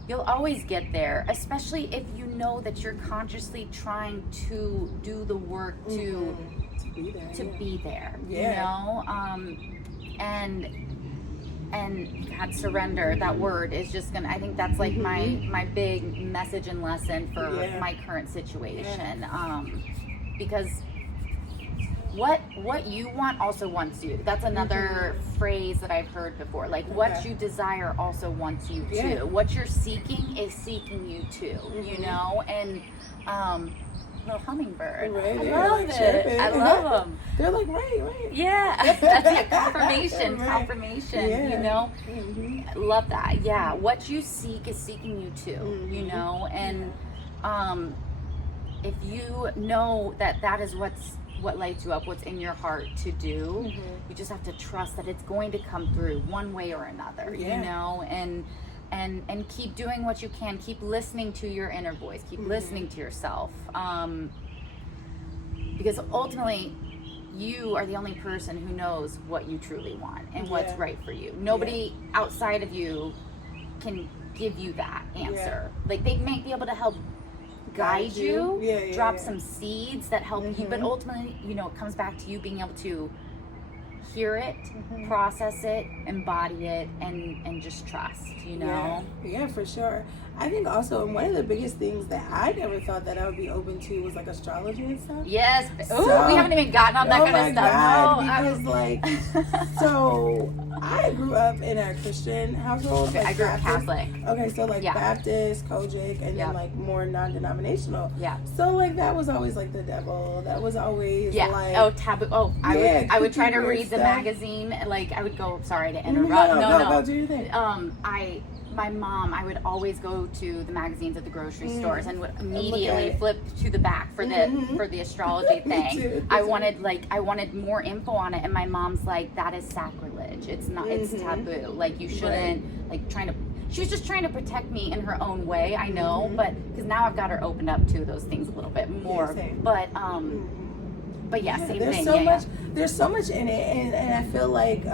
you'll always get there, especially if you know that you're consciously trying to do the work to be there, you know? And God, surrender, that word is just gonna, I think that's like my big message and lesson for my current situation. Because what you want also wants you. That's another phrase that I've heard before. Like what you desire also wants you too. What you're seeking is seeking you too. You know, and little hummingbird. Right. I love it. Chirping. I love them. They're like right. Yeah, that's it. Confirmation. Confirmation. You know, love that. Yeah, what you seek is seeking you too. You know, and if you know that that is what lights you up, what's in your heart to do, you just have to trust that it's going to come through one way or another, you know, and keep doing what you can, keep listening to your inner voice, keep listening to yourself, because ultimately you are the only person who knows what you truly want and what's right for you. Nobody outside of you can give you that answer. Like they may be able to help guide you, drop some seeds that help you, but ultimately, you know, it comes back to you being able to hear it, process it, embody it, and just trust, you know? Yeah, for sure. I think also one of the biggest things that I never thought that I would be open to was like astrology and stuff. Yes. Ooh, we haven't even gotten on that kind of stuff. God, because like, so I grew up in a Christian household. Okay, like I grew up Catholic. Okay, so like Baptist, Kojic, and then like more non-denominational. Yeah. So like that was always like the devil. That was always like taboo. Oh, I would try to read the magazine. Like I would go. Sorry to interrupt. No. Do your thing. My mom, I would always go to the magazines at the grocery stores and would immediately flip to the back for the astrology thing. I wanted more info on it, and my mom's like, that is sacrilege. It's not. It's taboo. Like you shouldn't she was just trying to protect me in her own way. I know, but because now I've got her opened up to those things a little bit more. But yeah, same there's thing. There's so much in it, and I feel like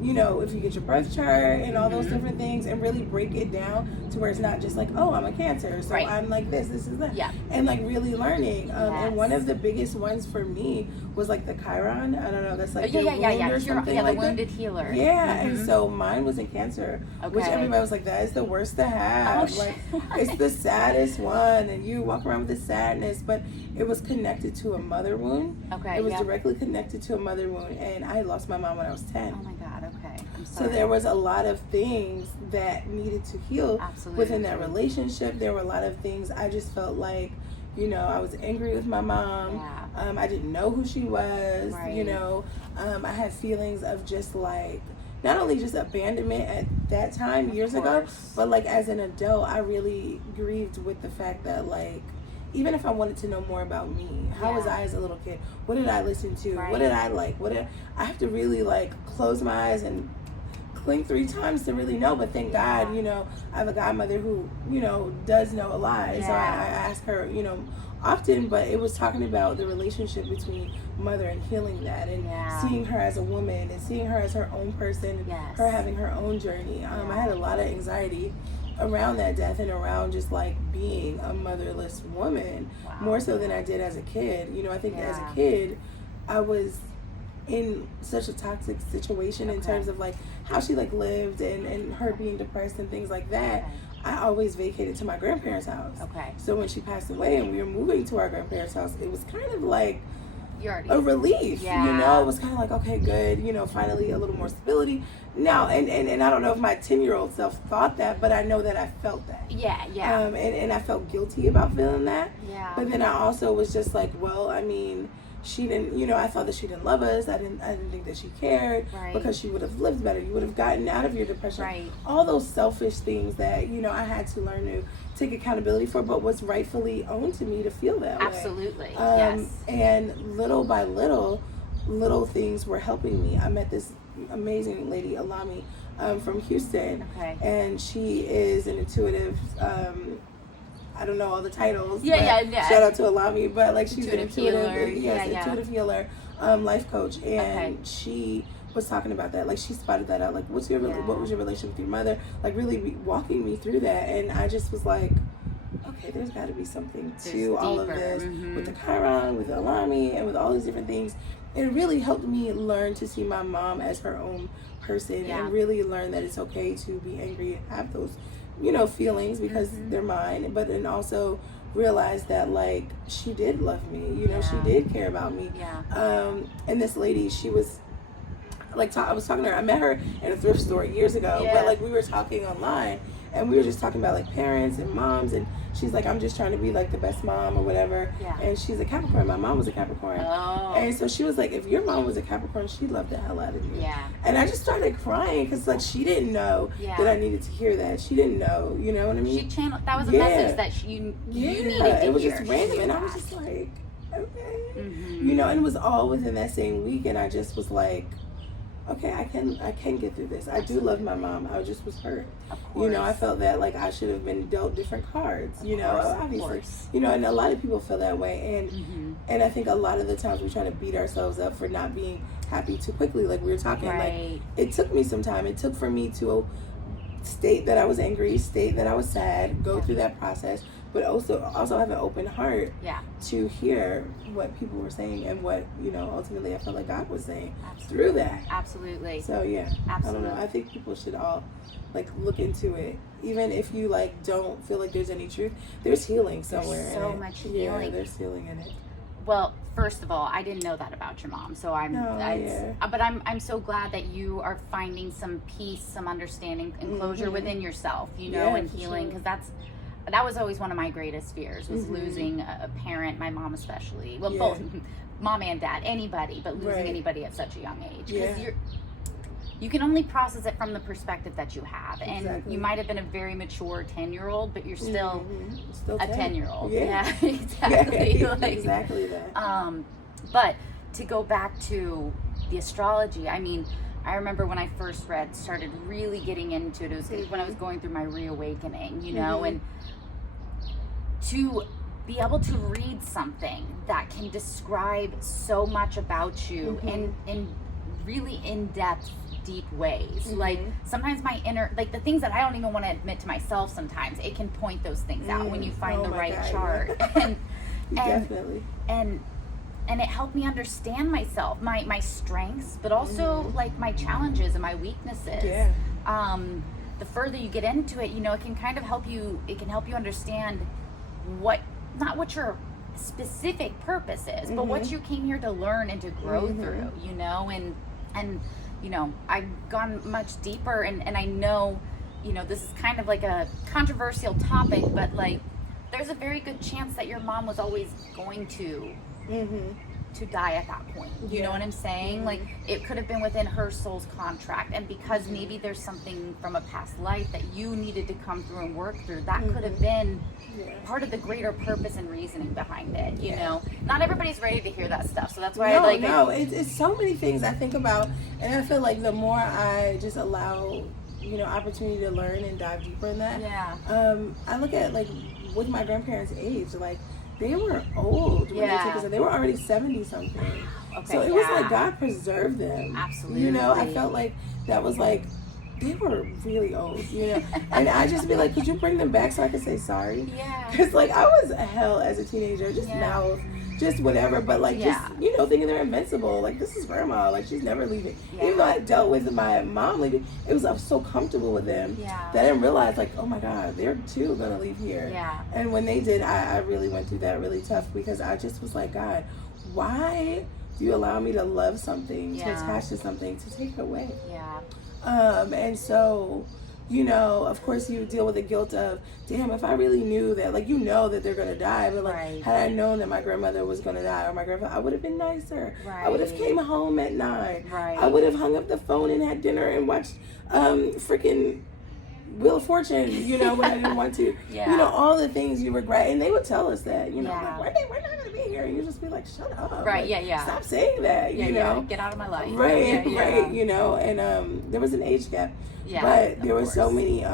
you know, if you get your birth chart and all those different things, and really break it down to where it's not just like, oh, I'm a Cancer, so I'm like this is that. Yeah. And like really learning. And one of the biggest ones for me was like the Chiron. I don't know, that's like your wound or something the like wounded that. healer. Yeah, and so mine was in Cancer, which everybody was like, that is the worst to have. Like, it's the saddest one, and you walk around with the sadness, but it was connected to a mother wound. It was directly connected to a mother wound, and I lost my mom when I was 10. Oh my God, okay. I'm sorry. So there was a lot of things that needed to heal within that relationship. There were a lot of things I just felt like, you know, I was angry with my mom. I didn't know who she was. You know, I had feelings of just like, not only just abandonment at that time years ago, but like as an adult, I really grieved with the fact that like, even if I wanted to know more about me, how was I as a little kid? What did I listen to? What did I like? I have to really like close my eyes and clink 3 times to really know. But thank God, you know, I have a godmother who, you know, does know a lot. So I ask her, you know, often, but it was talking about the relationship between mother and healing that, and seeing her as a woman and seeing her as her own person, her having her own journey. I had a lot of anxiety around that death and around just like being a motherless woman, more so than I did as a kid. You know, I think as a kid I was in such a toxic situation in terms of like how she like lived and her being depressed and things like that. I always vacated to my grandparents' house. So when she passed away and we were moving to our grandparents' house, it was kind of like a relief. You know, it was kind of like, okay, good, you know, finally a little more stability. Now, and I don't know if my 10-year-old self thought that, but I know that I felt that. And I felt guilty about feeling that. But then I also was just like, well, I mean, she didn't, you know, I thought that she didn't love us. I didn't think that she cared because she would have lived better. You would have gotten out of your depression. All those selfish things that, you know, I had to learn to take accountability for, but was rightfully owned to me to feel that way. And little by little things were helping me. I met this amazing lady, Alami, from Houston. And she is an intuitive, I don't know all the titles. Shout out to Alami, but like she's an intuitive healer, life coach, and she was talking about that. Like she spotted that out. Like, what was your relationship with your mother? Like really walking me through that, and I just was like, okay, there's got to be something to all of this with the Chiron, with the Alami, and with all these different things. It really helped me learn to see my mom as her own person, and really learn that it's okay to be angry and have those, you know, feelings because they're mine, but then also realize that like she did love me, you know, she did care about me. And this lady, she was like, I was talking to her, I met her in a thrift store years ago, but like we were talking online and we were just talking about like parents and moms, and she's like, I'm just trying to be like the best mom or whatever. And she's a Capricorn. My mom was a Capricorn. And so she was like, if your mom was a Capricorn, she'd love the hell out of you. And I just started crying because like she didn't know that I needed to hear that. She didn't know, you know what I mean? She channeled, that was a message that you needed to hear. It was just random, and I was just like, okay. You know, and it was all within that same week, and I just was like, okay, I can get through this. I do love my mom. I just was hurt. You know, I felt that like I should have been dealt different cards. You know, obviously. You know, and a lot of people feel that way, and I think a lot of the times we try to beat ourselves up for not being happy too quickly. Like we were talking, like it took me some time. It took for me to state that I was angry, state that I was sad, go through that process, but also have an open heart to hear what people were saying and what, you know, ultimately I felt like God was saying through that. So I don't know, I think people should all like look into it, even if you like don't feel like there's any truth. There's healing somewhere. There's so much healing. There's healing in it. Well, first of all, I didn't know that about your mom, so but I'm so glad that you are finding some peace, some understanding, and closure within yourself, you know, and healing, because that was always one of my greatest fears, was losing a parent, my mom especially. Well, both mom and dad, anybody, but losing anybody at such a young age, because you can only process it from the perspective that you have, and you might have been a very mature 10-year-old, but you're still a 10-year-old. Exactly. Exactly that. But to go back to the astrology, I mean, I remember when I first started really getting into it, it was when I was going through my reawakening, you know, and to be able to read something that can describe so much about you and really in-depth, deep ways. Like sometimes my inner, like the things that I don't even want to admit to myself, sometimes it can point those things out when you find the right chart. And definitely. And it helped me understand myself, my strengths, but also like my challenges and my weaknesses. The further you get into it, you know, it can kind of help you, it can help you understand not what your specific purpose is, but what you came here to learn and to grow through, you know, and you know, I've gone much deeper, and I know, you know, this is kind of like a controversial topic, but like there's a very good chance that your mom was always going to die at that point. You know what I'm saying? Like it could have been within her soul's contract, and because maybe there's something from a past life that you needed to come through and work through, that could have been part of the greater purpose and reasoning behind it. You know, not everybody's ready to hear that stuff, so that's why it's so many things I think about, and I feel like the more I just allow, you know, opportunity to learn and dive deeper in that, I look at like with my grandparents' age, like they were old when they took us. They were already 70 something. So it was like God preserved them. Absolutely. You know, I felt like that was like they were really old, you know. And I just be like, could you bring them back so I could say sorry? Because like I was hell as a teenager, just mouth, just whatever, but like just, you know, thinking they're invincible. Like this is grandma, like she's never leaving. Even though I dealt with my mom leaving, it was, I was so comfortable with them that I didn't realize like, oh my God, they're too gonna leave here. And when they did, I really went through that really tough, because I just was like, God, why do you allow me to love something, to attach to something, to take it away? And so, you know, of course you deal with the guilt of, damn, if I really knew that, like, you know that they're gonna die, but like, had I known that my grandmother was gonna die, or my grandfather, I would have been nicer. I would have came home at 9. I would have hung up the phone and had dinner and watched freaking Wheel of Fortune, you know, when I didn't want to. You know, all the things you regret, and they would tell us that, you know, like, we're not gonna be here, and you just be like, shut up. Stop saying that, you know. Get out of my life. You know, and there was an age gap. But there were so many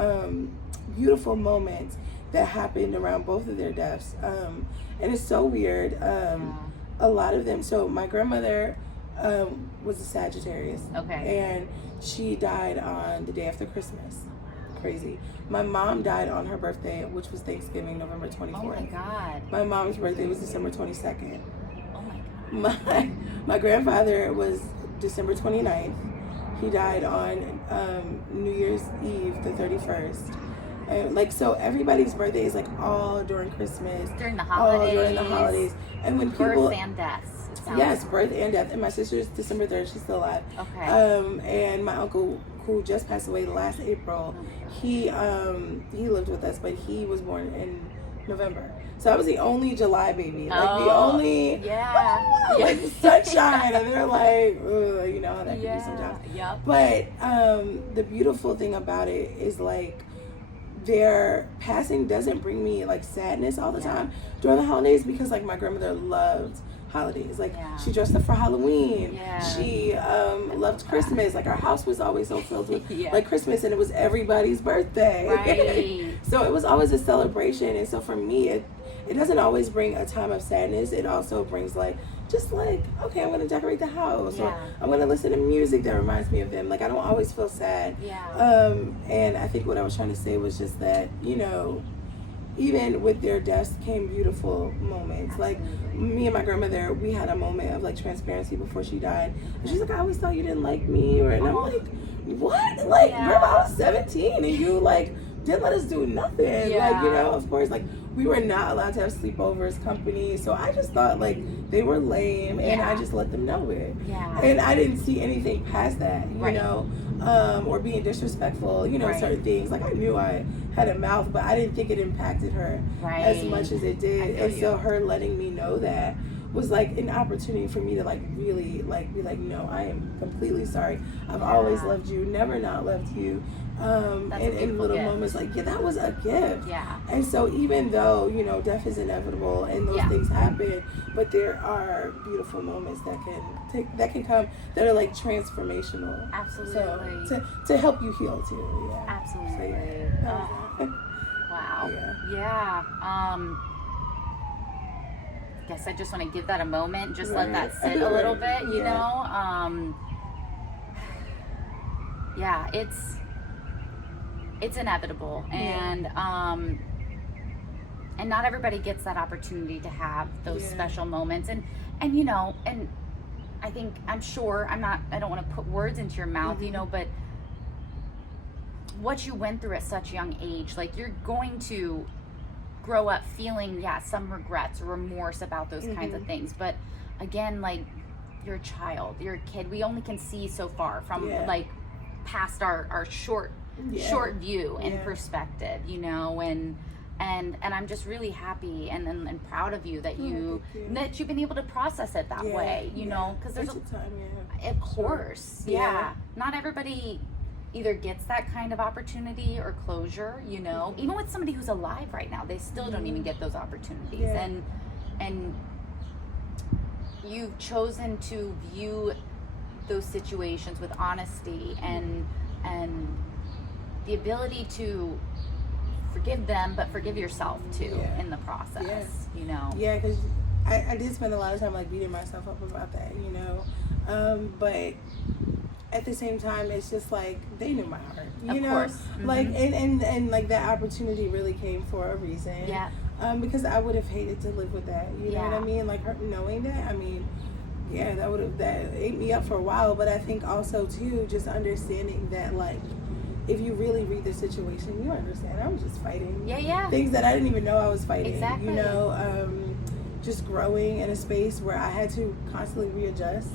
beautiful moments that happened around both of their deaths. And it's so weird. A lot of them, so my grandmother was a Sagittarius. And she died on the day after Christmas. Crazy. My mom died on her birthday, which was Thanksgiving, November 24th. Oh my God. My mom's birthday was December 22nd. Oh my God. My grandfather was December 29th. He died on New Year's Eve, the 31st. And like, so everybody's birthday is like all during Christmas. During the holidays. All during the holidays. And when people... Birth and deaths. Yes, birth and death. And my sister's December 3rd. She's still alive. And my uncle, who just passed away last April, he lived with us, but he was born in November. So I was the only July baby, like the only like sunshine, and they're like, you know how that can be sometimes. But the beautiful thing about it is like their passing doesn't bring me like sadness all the time during the holidays, because like my grandmother loved holidays. Like she dressed up for Halloween. She loved Christmas. Like our house was always so filled with like Christmas, and it was everybody's birthday. So it was always a celebration. And so for me, it doesn't always bring a time of sadness. It also brings like, just like, okay, I'm gonna decorate the house, or I'm gonna listen to music that reminds me of them. Like I don't always feel sad. And I think what I was trying to say was just that, you know, even with their deaths came beautiful moments. Like me and my grandmother, we had a moment of like transparency before she died. And she's like, I always thought you didn't like me. And I'm like, what? Like, grandma, I was 17 and you like didn't let us do nothing. Like, you know, of course, like we were not allowed to have sleepovers, company. So I just thought like they were lame, and I just let them know it. And I didn't see anything past that, you know, or being disrespectful, you know, certain things. Like I knew I had a mouth, but I didn't think it impacted her as much as it did. And so her letting me know that was like an opportunity for me to like really like be like, no, I am completely sorry. I've always loved you, never not loved you. In little moments, like that was a gift. And so even though, you know, death is inevitable and those things happen, but there are beautiful moments that can come that are like transformational. So to help you heal too. Absolutely. So, wow. Guess I just want to give that a moment, just let that sit a little bit, you know. Yeah, it's inevitable, and not everybody gets that opportunity to have those special moments, and you know, and I think, I don't want to put words into your mouth, you know, but what you went through at such a young age, like, you're going to grow up feeling, some regrets or remorse about those kinds of things. But again, like, you're a child, you're a kid. We only can see so far from like past our short view and perspective, you know, and I'm just really happy and proud of you that that you've been able to process it that way, you know, because there's of course, not everybody either gets that kind of opportunity or closure, you know. Even with somebody who's alive right now, they still don't even get those opportunities, and you've chosen to view those situations with honesty and the ability to forgive them, but forgive yourself too in the process, you know. Yeah, because I did spend a lot of time like beating myself up about that, you know. But at the same time, it's just like they knew my heart, you know. Course. Like and like that opportunity really came for a reason. Yeah. Because I would have hated to live with that. You know what I mean? Like, her knowing that. I mean, that ate me up for a while. But I think also too, just understanding that, like, if you really read the situation, you understand I was just fighting. Things that I didn't even know I was fighting. Exactly. You know, just growing in a space where I had to constantly readjust.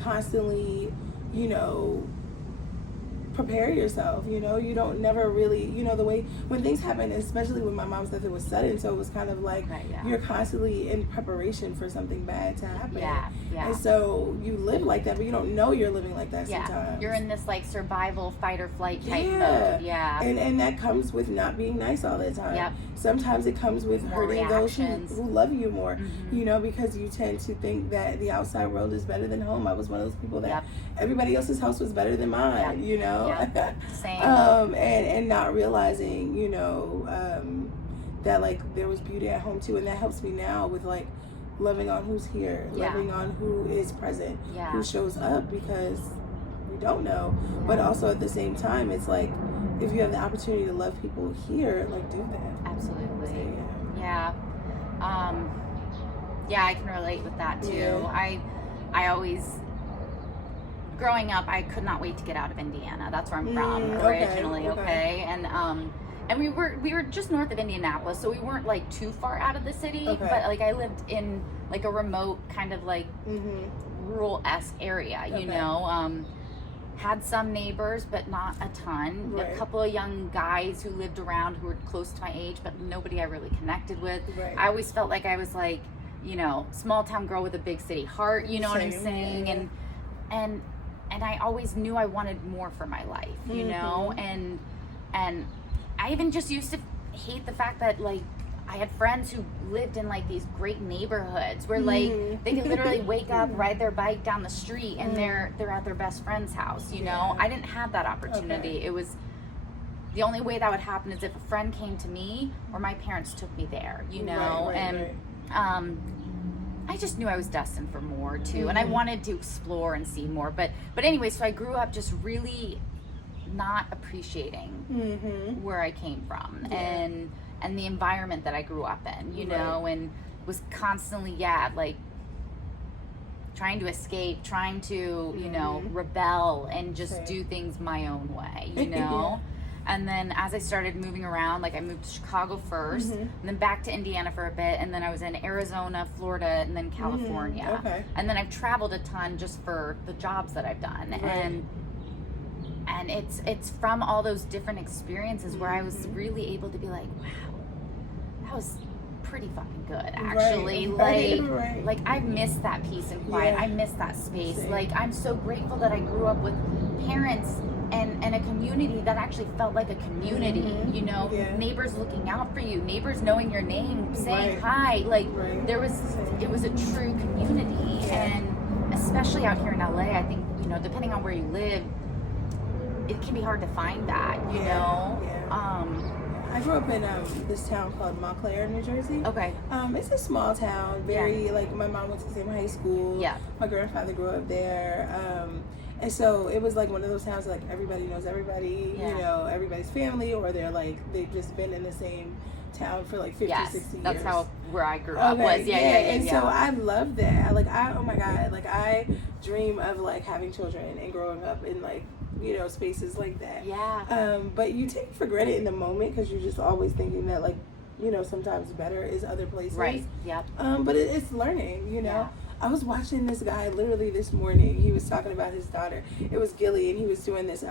Constantly, you know, prepare yourself, you know. You don't never really, you know, the way when things happen, especially with my mom's death, it was sudden, so it was kind of like you're constantly in preparation for something bad to happen. And so you live like that, but you don't know you're living like that sometimes. You're in this like survival fight or flight type mode. And that comes with not being nice all the time. Sometimes it comes with more hurting reactions. Those who love you more, you know, because you tend to think that the outside world is better than home. I was one of those people that everybody else's house was better than mine, you know. Same. And not realizing, you know, that like there was beauty at home too, and that helps me now with like loving on who's here, loving on who is present, who shows up, because we don't know. But also at the same time, it's like if you have the opportunity to love people here, like, do that. Absolutely. So, I can relate with that too. I always, growing up, I could not wait to get out of Indiana. That's where I'm from originally. And we were just north of Indianapolis, so we weren't like too far out of the city. But like I lived in like a remote kind of like rural-esque area, you know. Had some neighbors, but not a ton. A couple of young guys who lived around who were close to my age, but nobody I really connected with. I always felt like I was like, you know, small town girl with a big city heart. You know what I'm saying? And I always knew I wanted more for my life, you know, and I even just used to hate the fact that like I had friends who lived in like these great neighborhoods where like they could literally wake up, ride their bike down the street, and they're at their best friend's house, you know. I didn't have that opportunity. It was the only way that would happen is if a friend came to me or my parents took me there, you know. I just knew I was destined for more too, and I wanted to explore and see more. But anyway, so I grew up just really not appreciating where I came from and the environment that I grew up in, you know, and was constantly like trying to escape, trying to you know, rebel and just do things my own way, you know. And then as I started moving around, like I moved to Chicago first, and then back to Indiana for a bit, and then I was in Arizona, Florida, and then California. And then I've traveled a ton just for the jobs that I've done. And it's from all those different experiences where I was really able to be like, wow, that was pretty fucking good, actually. Like I missed that peace and quiet. I missed that space. Like, I'm so grateful that I grew up with parents and a community that actually felt like a community, you know. Neighbors looking out for you, neighbors knowing your name, saying hi. Like it was a true community. And especially out here in LA, I think, you know, depending on where you live, it can be hard to find that, you know. I grew up in this town called Montclair, New Jersey. It's a small town, very like my mom went to the same high school. My grandfather grew up there. And so it was like one of those towns like everybody knows everybody, you know, everybody's family, or they're like, they've just been in the same town for like 50, 60 years. That's how where I grew up was. And so I love that. Like, oh my God, like I dream of like having children and growing up in like, you know, spaces like that. Yeah. But you take it for granted in the moment because you're just always thinking that like, you know, sometimes better is other places. Right. Yep. But it's learning, you know. Yeah. I was watching this guy literally this morning. He was talking about his daughter. It was Gilly, and he was doing this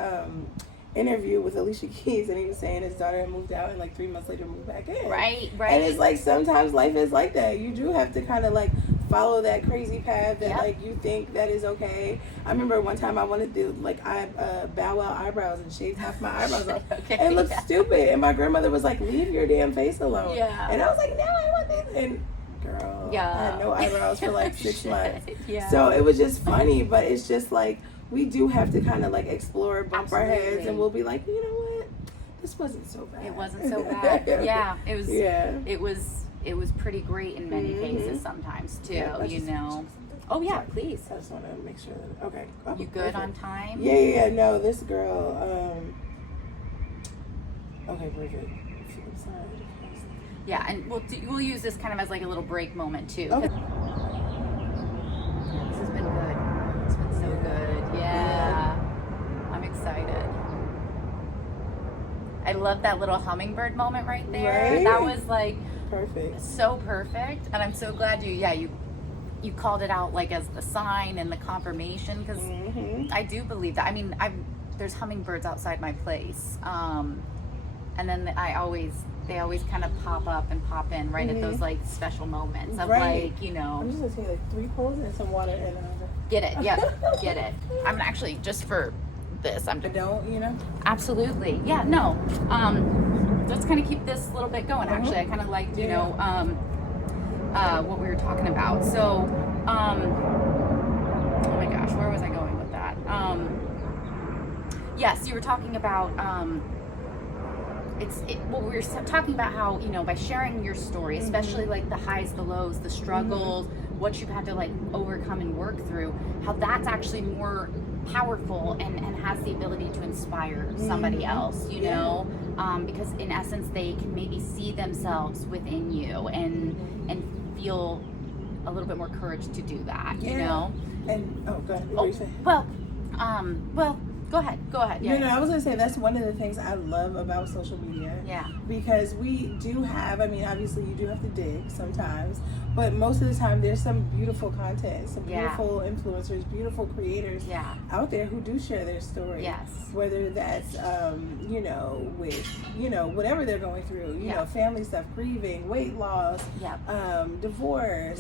interview with Alicia Keys, and he was saying his daughter had moved out and like 3 months later moved back in. Right. And it's like sometimes life is like that. You do have to kind of like follow that crazy path that like you think that is okay. I remember one time I wanted to like bow out eyebrows and shave half my eyebrows off. And it looked stupid. And my grandmother was like, "Leave your damn face alone." Yeah. And I was like, "No, I want this." And girl, I had no eyebrows for like 6 months. So it was just funny, but it's just like we do have to kind of like explore, bump our heads, and we'll be like, you know what, this wasn't so bad. It wasn't so bad. Yeah, it was. Yeah. It was pretty great in many cases sometimes too. You know. Oh yeah, please. I just want to make sure that okay. Oh, you good on time? Yeah. No, this girl. Okay, we're good. Yeah, and we'll use this kind of as like a little break moment too. Okay. This has been good. It's been so good. Yeah. I'm excited. I love that little hummingbird moment right there. Right? That was like perfect. So perfect. And I'm so glad you called it out like as the sign and the confirmation, because I do believe that. I mean, there's hummingbirds outside my place. And then they always kind of pop up and pop in right at those like special moments of like, you know. I'm just gonna take like 3 pulls and some water and get it. Yep. Get it. I'm actually just for this. I'm just don't, you know. Absolutely. Yeah. No. Let's kind of keep this a little bit going. Actually, I kind of liked, you know, what we were talking about. So, oh my gosh, where was I going with that? Yes, you were talking about. Well, we were talking about how, you know, by sharing your story, especially like the highs, the lows, the struggles, what you've had to like overcome and work through, how that's actually more powerful and has the ability to inspire somebody else, you know, because in essence they can maybe see themselves within you and feel a little bit more courage to do that, you know. And go ahead. Well, go ahead. Yeah. No, I was gonna say that's one of the things I love about social media. Yeah. Because we do have, I mean, obviously you do have to dig sometimes, but most of the time there's some beautiful content, some beautiful influencers, beautiful creators out there who do share their story. Yes. Whether that's, you know, with, you know, whatever they're going through, you know, family stuff, grieving, weight loss, divorce,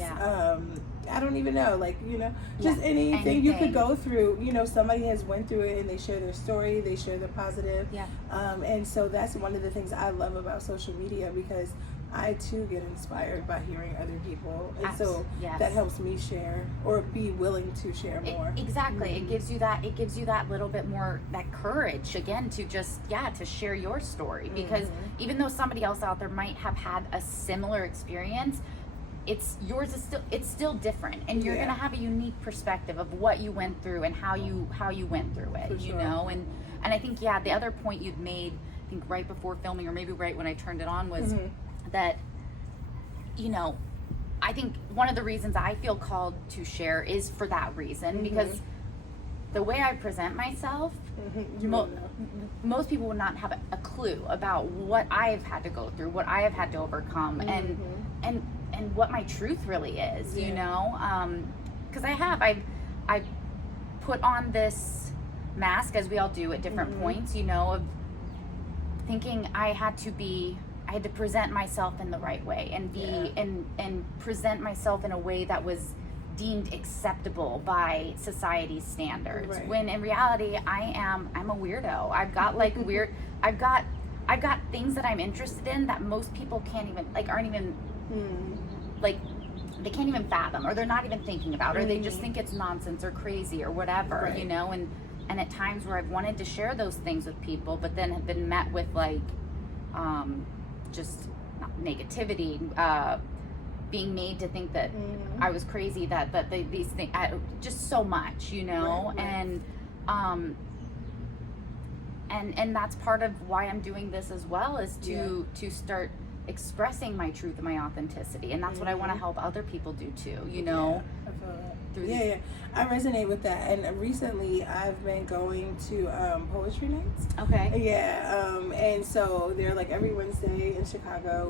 I don't even know, like, you know, just anything you could go through, you know, somebody has went through it and they share their story, they share the positive. And so that's one of the things I love about social media, because I too get inspired by hearing other people, and so that helps me share or be willing to share more. Exactly. It gives you that little bit more, that courage again to just to share your story, because even though somebody else out there might have had a similar experience, it's still different, and you're gonna have a unique perspective of what you went through and how you went through it. You know, and I think the other point you'd made, I think right before filming or maybe right when I turned it on, was that, you know, I think one of the reasons I feel called to share is for that reason, because the way I present myself, most people would not have a clue about what I have had to go through, what I have had to overcome, and what my truth really is, you know, because I've put on this mask, as we all do at different points, you know, of thinking I had to present myself in the right way and be and present myself in a way that was deemed acceptable by society's standards, when in reality I'm a weirdo. I've got like I've got things that I'm interested in that most people can't even aren't even like, they can't even fathom, or they're not even thinking about, or they just think it's nonsense or crazy or whatever, you know, and at times where I've wanted to share those things with people, but then have been met with like just negativity, being made to think that I was crazy, that these things, just so much, you know, and And that's part of why I'm doing this as well, is to start expressing my truth and my authenticity, and that's what I want to help other people do too, you know. I feel that. I resonate with that. And recently I've been going to poetry nights. And so they're like every Wednesday in Chicago.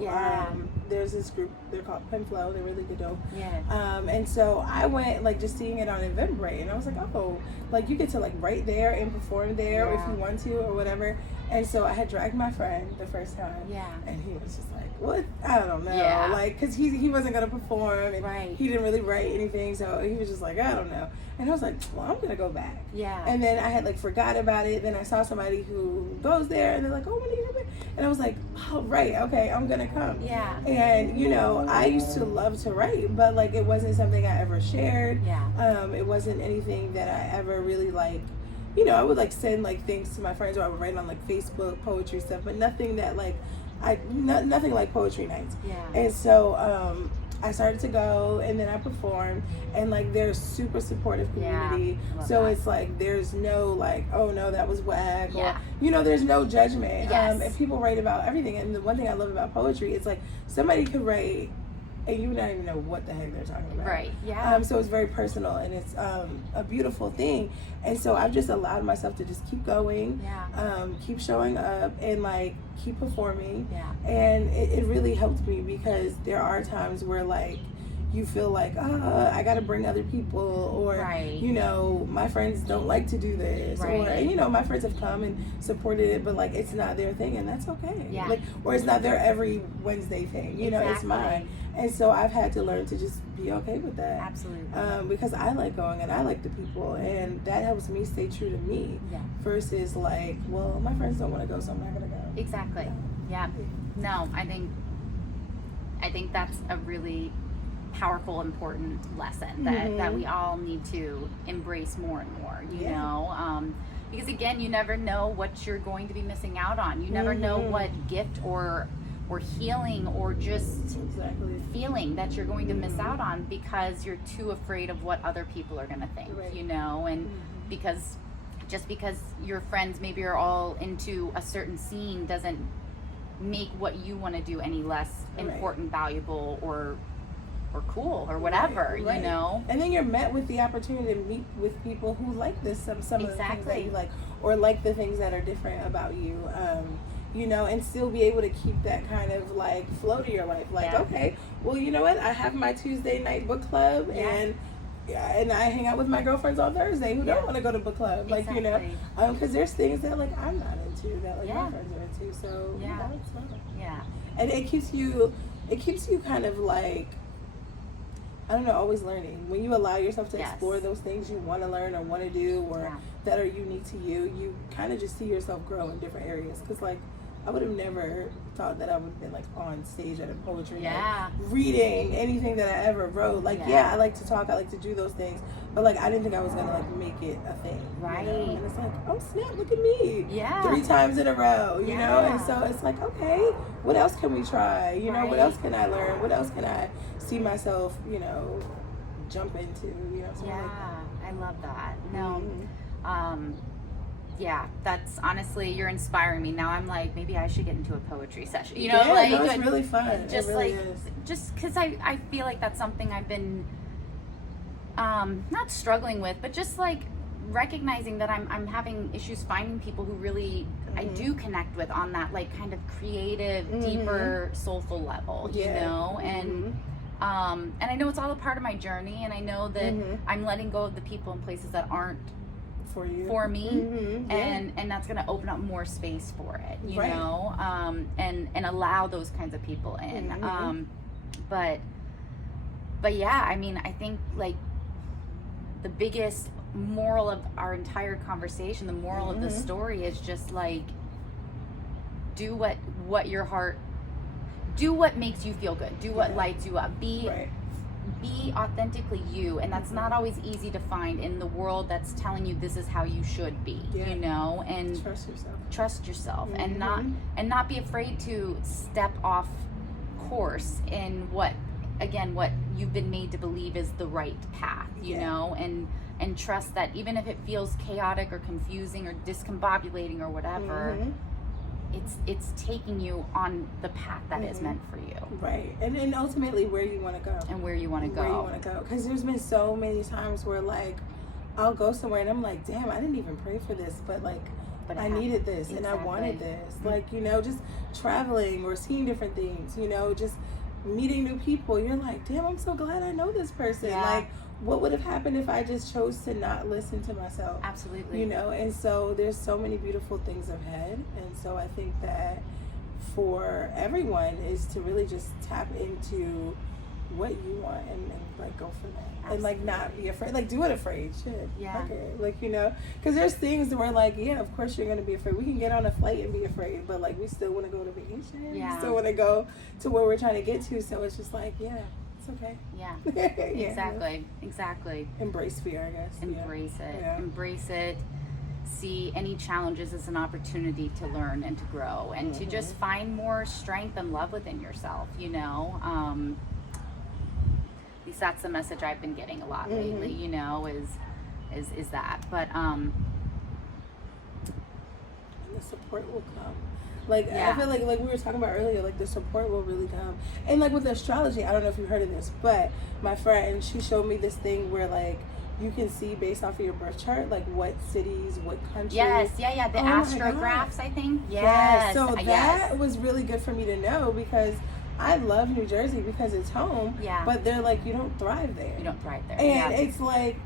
There's this group, they're called Pen Flow, they're really good dope. And so I went, like, just seeing it on Eventbrite, and I was like, oh, like, you get to like write there and perform there if you want to or whatever. And so I had dragged my friend the first time, and he was just like, what? I don't know, like, because he wasn't gonna perform, and he didn't really write anything, so he was just like, I don't know. And I was like, well, I'm gonna go back. And then I had like forgot about it. Then I saw somebody who goes there, and they're like, oh, when are you going? And I was like, oh, right, okay, I'm gonna come. And you know, I used to love to write, but like it wasn't something I ever shared. It wasn't anything that I ever really like. You know, I would like send like things to my friends, or I would write on like Facebook poetry stuff, but nothing that like nothing like poetry nights. And so I started to go, and then I performed, and like they're super supportive community. So that. It's like there's no like, oh no, that was whack, or you know, there's no judgment. And people write about everything. And the one thing I love about poetry is like somebody could write and you would not even know what the heck they're talking about. So it's very personal, and it's a beautiful thing. And so I've just allowed myself to just keep going, keep showing up, and like keep performing. And it really helped me, because there are times where like you feel like, I gotta bring other people, or you know, my friends don't like to do this, or you know, my friends have come and supported it, but like it's not their thing, and that's okay. Like, or it's not their every Wednesday thing, you know, it's mine. And so I've had to learn to just be okay with that. Absolutely. Because I like going, and I like the people, and that helps me stay true to me. Versus like, well, my friends don't want to go, so I'm not gonna go. Exactly. No, I think that's a really powerful, important lesson that we all need to embrace more and more, you know, because again, you never know what you're going to be missing out on. You never know what gift or healing or just feeling that you're going to miss out on, because you're too afraid of what other people are going to think, you know, and because your friends maybe are all into a certain scene doesn't make what you want to do any less important, valuable, or cool, or whatever, you know. And then you're met with the opportunity to meet with people who like this, some of the things that you like, or like the things that are different about you, you know, and still be able to keep that kind of like flow to your life. Like, okay, well, you know what? I have my Tuesday night book club, and I hang out with my girlfriends on Thursday who don't want to go to book club, like, you know, because there's things that like I'm not into that like my friends are into. So that's fun. And it keeps you kind of like, I don't know, always learning. When you allow yourself to explore those things you want to learn or want to do, or that are unique to you, you kind of just see yourself grow in different areas. Because like, I would have never thought that I would have been like on stage at a poetry night, reading anything that I ever wrote. Like, I like to talk, I like to do those things, but like I didn't think I was gonna like make it a thing. You know? And it's like, oh snap, look at me. 3 times in a row, you know? And so it's like, okay, what else can we try? You know, what else can I learn? What else can I see myself, you know, jump into, you know? Like that. I love that. No, that's honestly, you're inspiring me. Now I'm like, maybe I should get into a poetry session. You know, like, no, it's really fun. Just really like, is. Just because I feel like that's something I've been not struggling with, but just like recognizing that I'm having issues finding people who really I do connect with on that like kind of creative, deeper, soulful level. You know, and I know it's all a part of my journey, and I know that I'm letting go of the people and places that aren't for me, and that's going to open up more space for it, you know, and allow those kinds of people in. But yeah, I mean, I think like the biggest moral of our entire conversation, the moral of the story is just like, do what your heart, do what makes you feel good, do what lights you up, be authentically you. And that's not always easy to find in the world that's telling you this is how you should be, you know, and trust yourself and not be afraid to step off course in what you've been made to believe is the right path, you know, and and trust that even if it feels chaotic or confusing or discombobulating or whatever, it's taking you on the path that is meant for you. Right. And ultimately where you want to go. And where you want to go. Where you want to go. Because there's been so many times where, like, I'll go somewhere and I'm like, damn, I didn't even pray for this, but like, I needed this and I wanted this. Like, you know, just traveling or seeing different things, you know, just meeting new people. You're like, damn, I'm so glad I know this person. Like, what would have happened if I just chose to not listen to myself? Absolutely. You know, and so there's so many beautiful things ahead. And so I think that for everyone is to really just tap into what you want and like go for that. Absolutely. And like not be afraid, like do it afraid. Shit. Yeah. Okay. Like, you know, because there's things where like, yeah, of course you're going to be afraid. We can get on a flight and be afraid, but like we still want to go to vacation. Yeah. We still want to go to where we're trying to get to. So it's just like, yeah, it's okay. Yeah. Yeah. Exactly. Embrace fear, I guess. Embrace it. Yeah. Embrace it. See any challenges as an opportunity to learn and to grow and to just find more strength and love within yourself, you know. At least that's the message I've been getting a lot lately, you know, is that. But and the support will come. Like, I feel like we were talking about earlier, like the support will really come. And like with astrology, I don't know if you've heard of this, but my friend, she showed me this thing where like you can see based off of your birth chart, like what cities, what countries. Yes, the astrographs, I think. Yes. So that was really good for me to know because I love New Jersey because it's home. Yeah. But they're like, you don't thrive there. You don't thrive there. And it's like,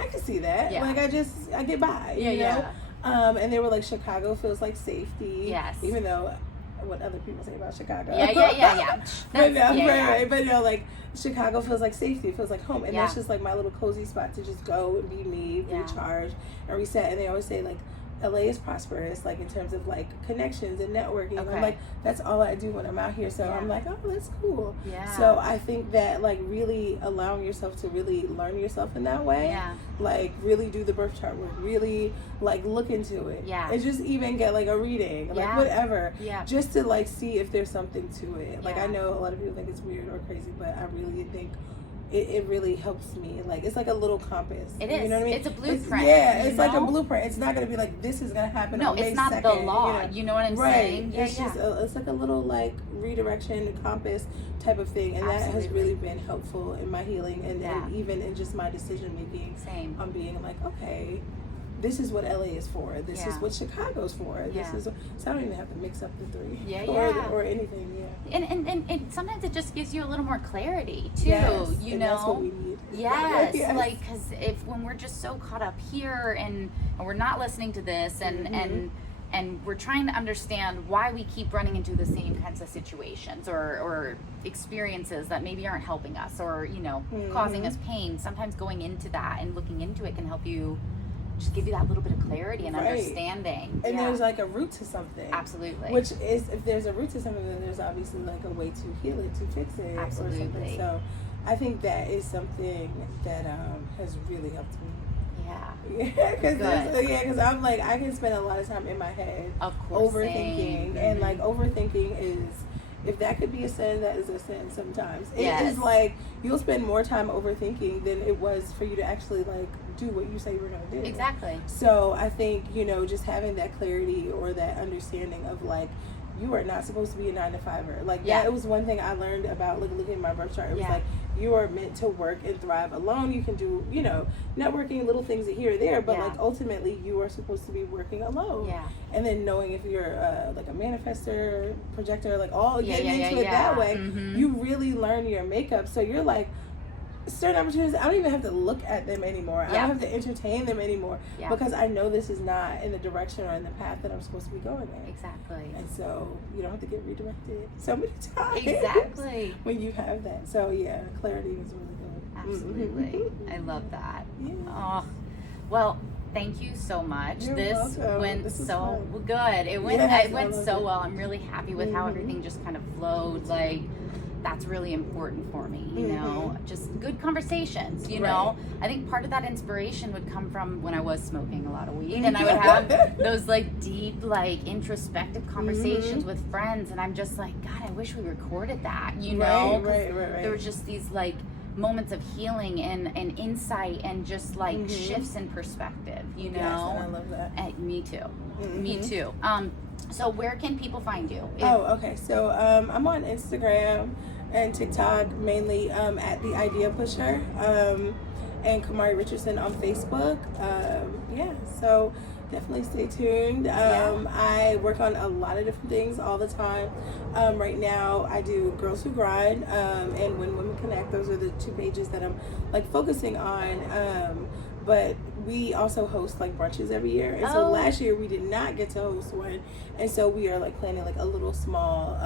I can see that. Yeah. Like I get by. You know? Yeah. And they were like, Chicago feels like safety. Yes. Even though what other people say about Chicago. Yeah. But right. But you know, like Chicago feels like safety. It feels like home. And that's just like my little cozy spot to just go and be me, recharge and reset. And they always say like, LA is prosperous, like in terms of like connections and networking. Okay. I'm like, that's all I do when I'm out here. So I'm like, oh, that's cool. Yeah. So I think that like really allowing yourself to really learn yourself in that way. Yeah. Like really do the birth chart work. Really like look into it. Yeah. And just even get like a reading, like whatever. Yeah. Just to like see if there's something to it. Like I know a lot of people think it's weird or crazy, but I really think it really helps me. Like it's like a little compass. It is. You know what I mean? It's a blueprint. It's like a blueprint. It's not gonna be like this is gonna happen. No, on May it's not 2nd, the law. You know what I'm saying? It's just it's like a little like redirection, compass type of thing, and that has really been helpful in my healing and even in just my decision making. Same. On being like, okay, this is what LA is for. This is what Chicago's for. This is so I don't even have to mix up the three. Or anything. Yeah. And sometimes it just gives you a little more clarity too. Yes, you and know. That's what we need. Yes. Like because when we're just so caught up here and we're not listening to this and we're trying to understand why we keep running into the same kinds of situations or experiences that maybe aren't helping us or you know causing us pain. Sometimes going into that and looking into it can help you. Just give you that little bit of clarity and understanding. And there's like a root to something. Absolutely. Which is, if there's a root to something, then there's obviously like a way to heal it, to fix it. Absolutely. Or something. So I think that is something that has really helped me. Because I'm like, I can spend a lot of time in my head. Of course. Overthinking. And like overthinking is, if that could be a sin, that is a sin sometimes. It is like, you'll spend more time overthinking than it was for you to actually like do what you say you were going to do. Exactly. So I think, you know, just having that clarity or that understanding of like, you are not supposed to be a 9-to-5er. Like that was one thing I learned about like looking at my birth chart. It was like, you are meant to work and thrive alone. You can do, you know, networking, little things here or there, but like ultimately you are supposed to be working alone. Yeah. And then knowing if you're like a manifestor, projector, like all getting into it that way, you really learn your makeup. So you're like, certain opportunities, I don't even have to look at them anymore. I don't have to entertain them anymore because I know this is not in the direction or in the path that I'm supposed to be going in. Exactly. And so you don't have to get redirected so many times. Exactly. When you have that. So yeah, clarity is really good. Absolutely. I love that. Yeah. Oh, well, thank you so much. You're this welcome. went this so good. It went so well. I'm really happy with how everything just kind of flowed. Like, that's really important for me, you know, just good conversations, you know. I think part of that inspiration would come from when I was smoking a lot of weed and I would have those like deep, like introspective conversations with friends, and I'm just like, God, I wish we recorded that, you know. Right. There were just these like moments of healing and insight and just like shifts in perspective, you know. Yes, and I love that. Me too. Me too. So where can people find you? Okay. So I'm on Instagram and TikTok, mainly at The Idea Pusher, and Kamari Richardson on Facebook. So definitely stay tuned. I work on a lot of different things all the time. Right now I do Girls Who Grind and When Women Connect. Those are the 2 pages that I'm like focusing on. But we also host like brunches every year, and so last year we did not get to host one, and so we are like planning like a little small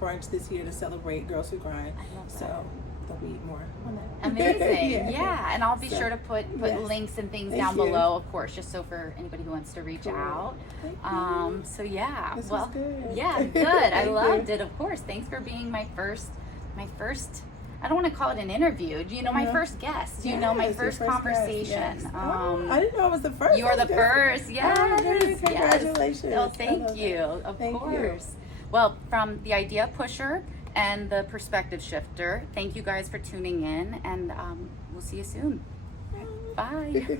brunch this year to celebrate Girls Who Grind. I love that. So there'll be more on that. Amazing. Yeah, and I'll be sure to put links and things down you. below, of course, just so for anybody who wants to reach out. So yeah, this was good. Yeah, good. I loved it. Of course. Thanks for being my first. I don't want to call it an interview. You know, my first guest. You know, my first conversation. Yes. I didn't know I was the first. You are the first. Yes. Congratulations. Yes. Oh, thank you. Of course. Well, from The Idea Pusher and the Perspective Shifter, thank you guys for tuning in, and we'll see you soon. Bye.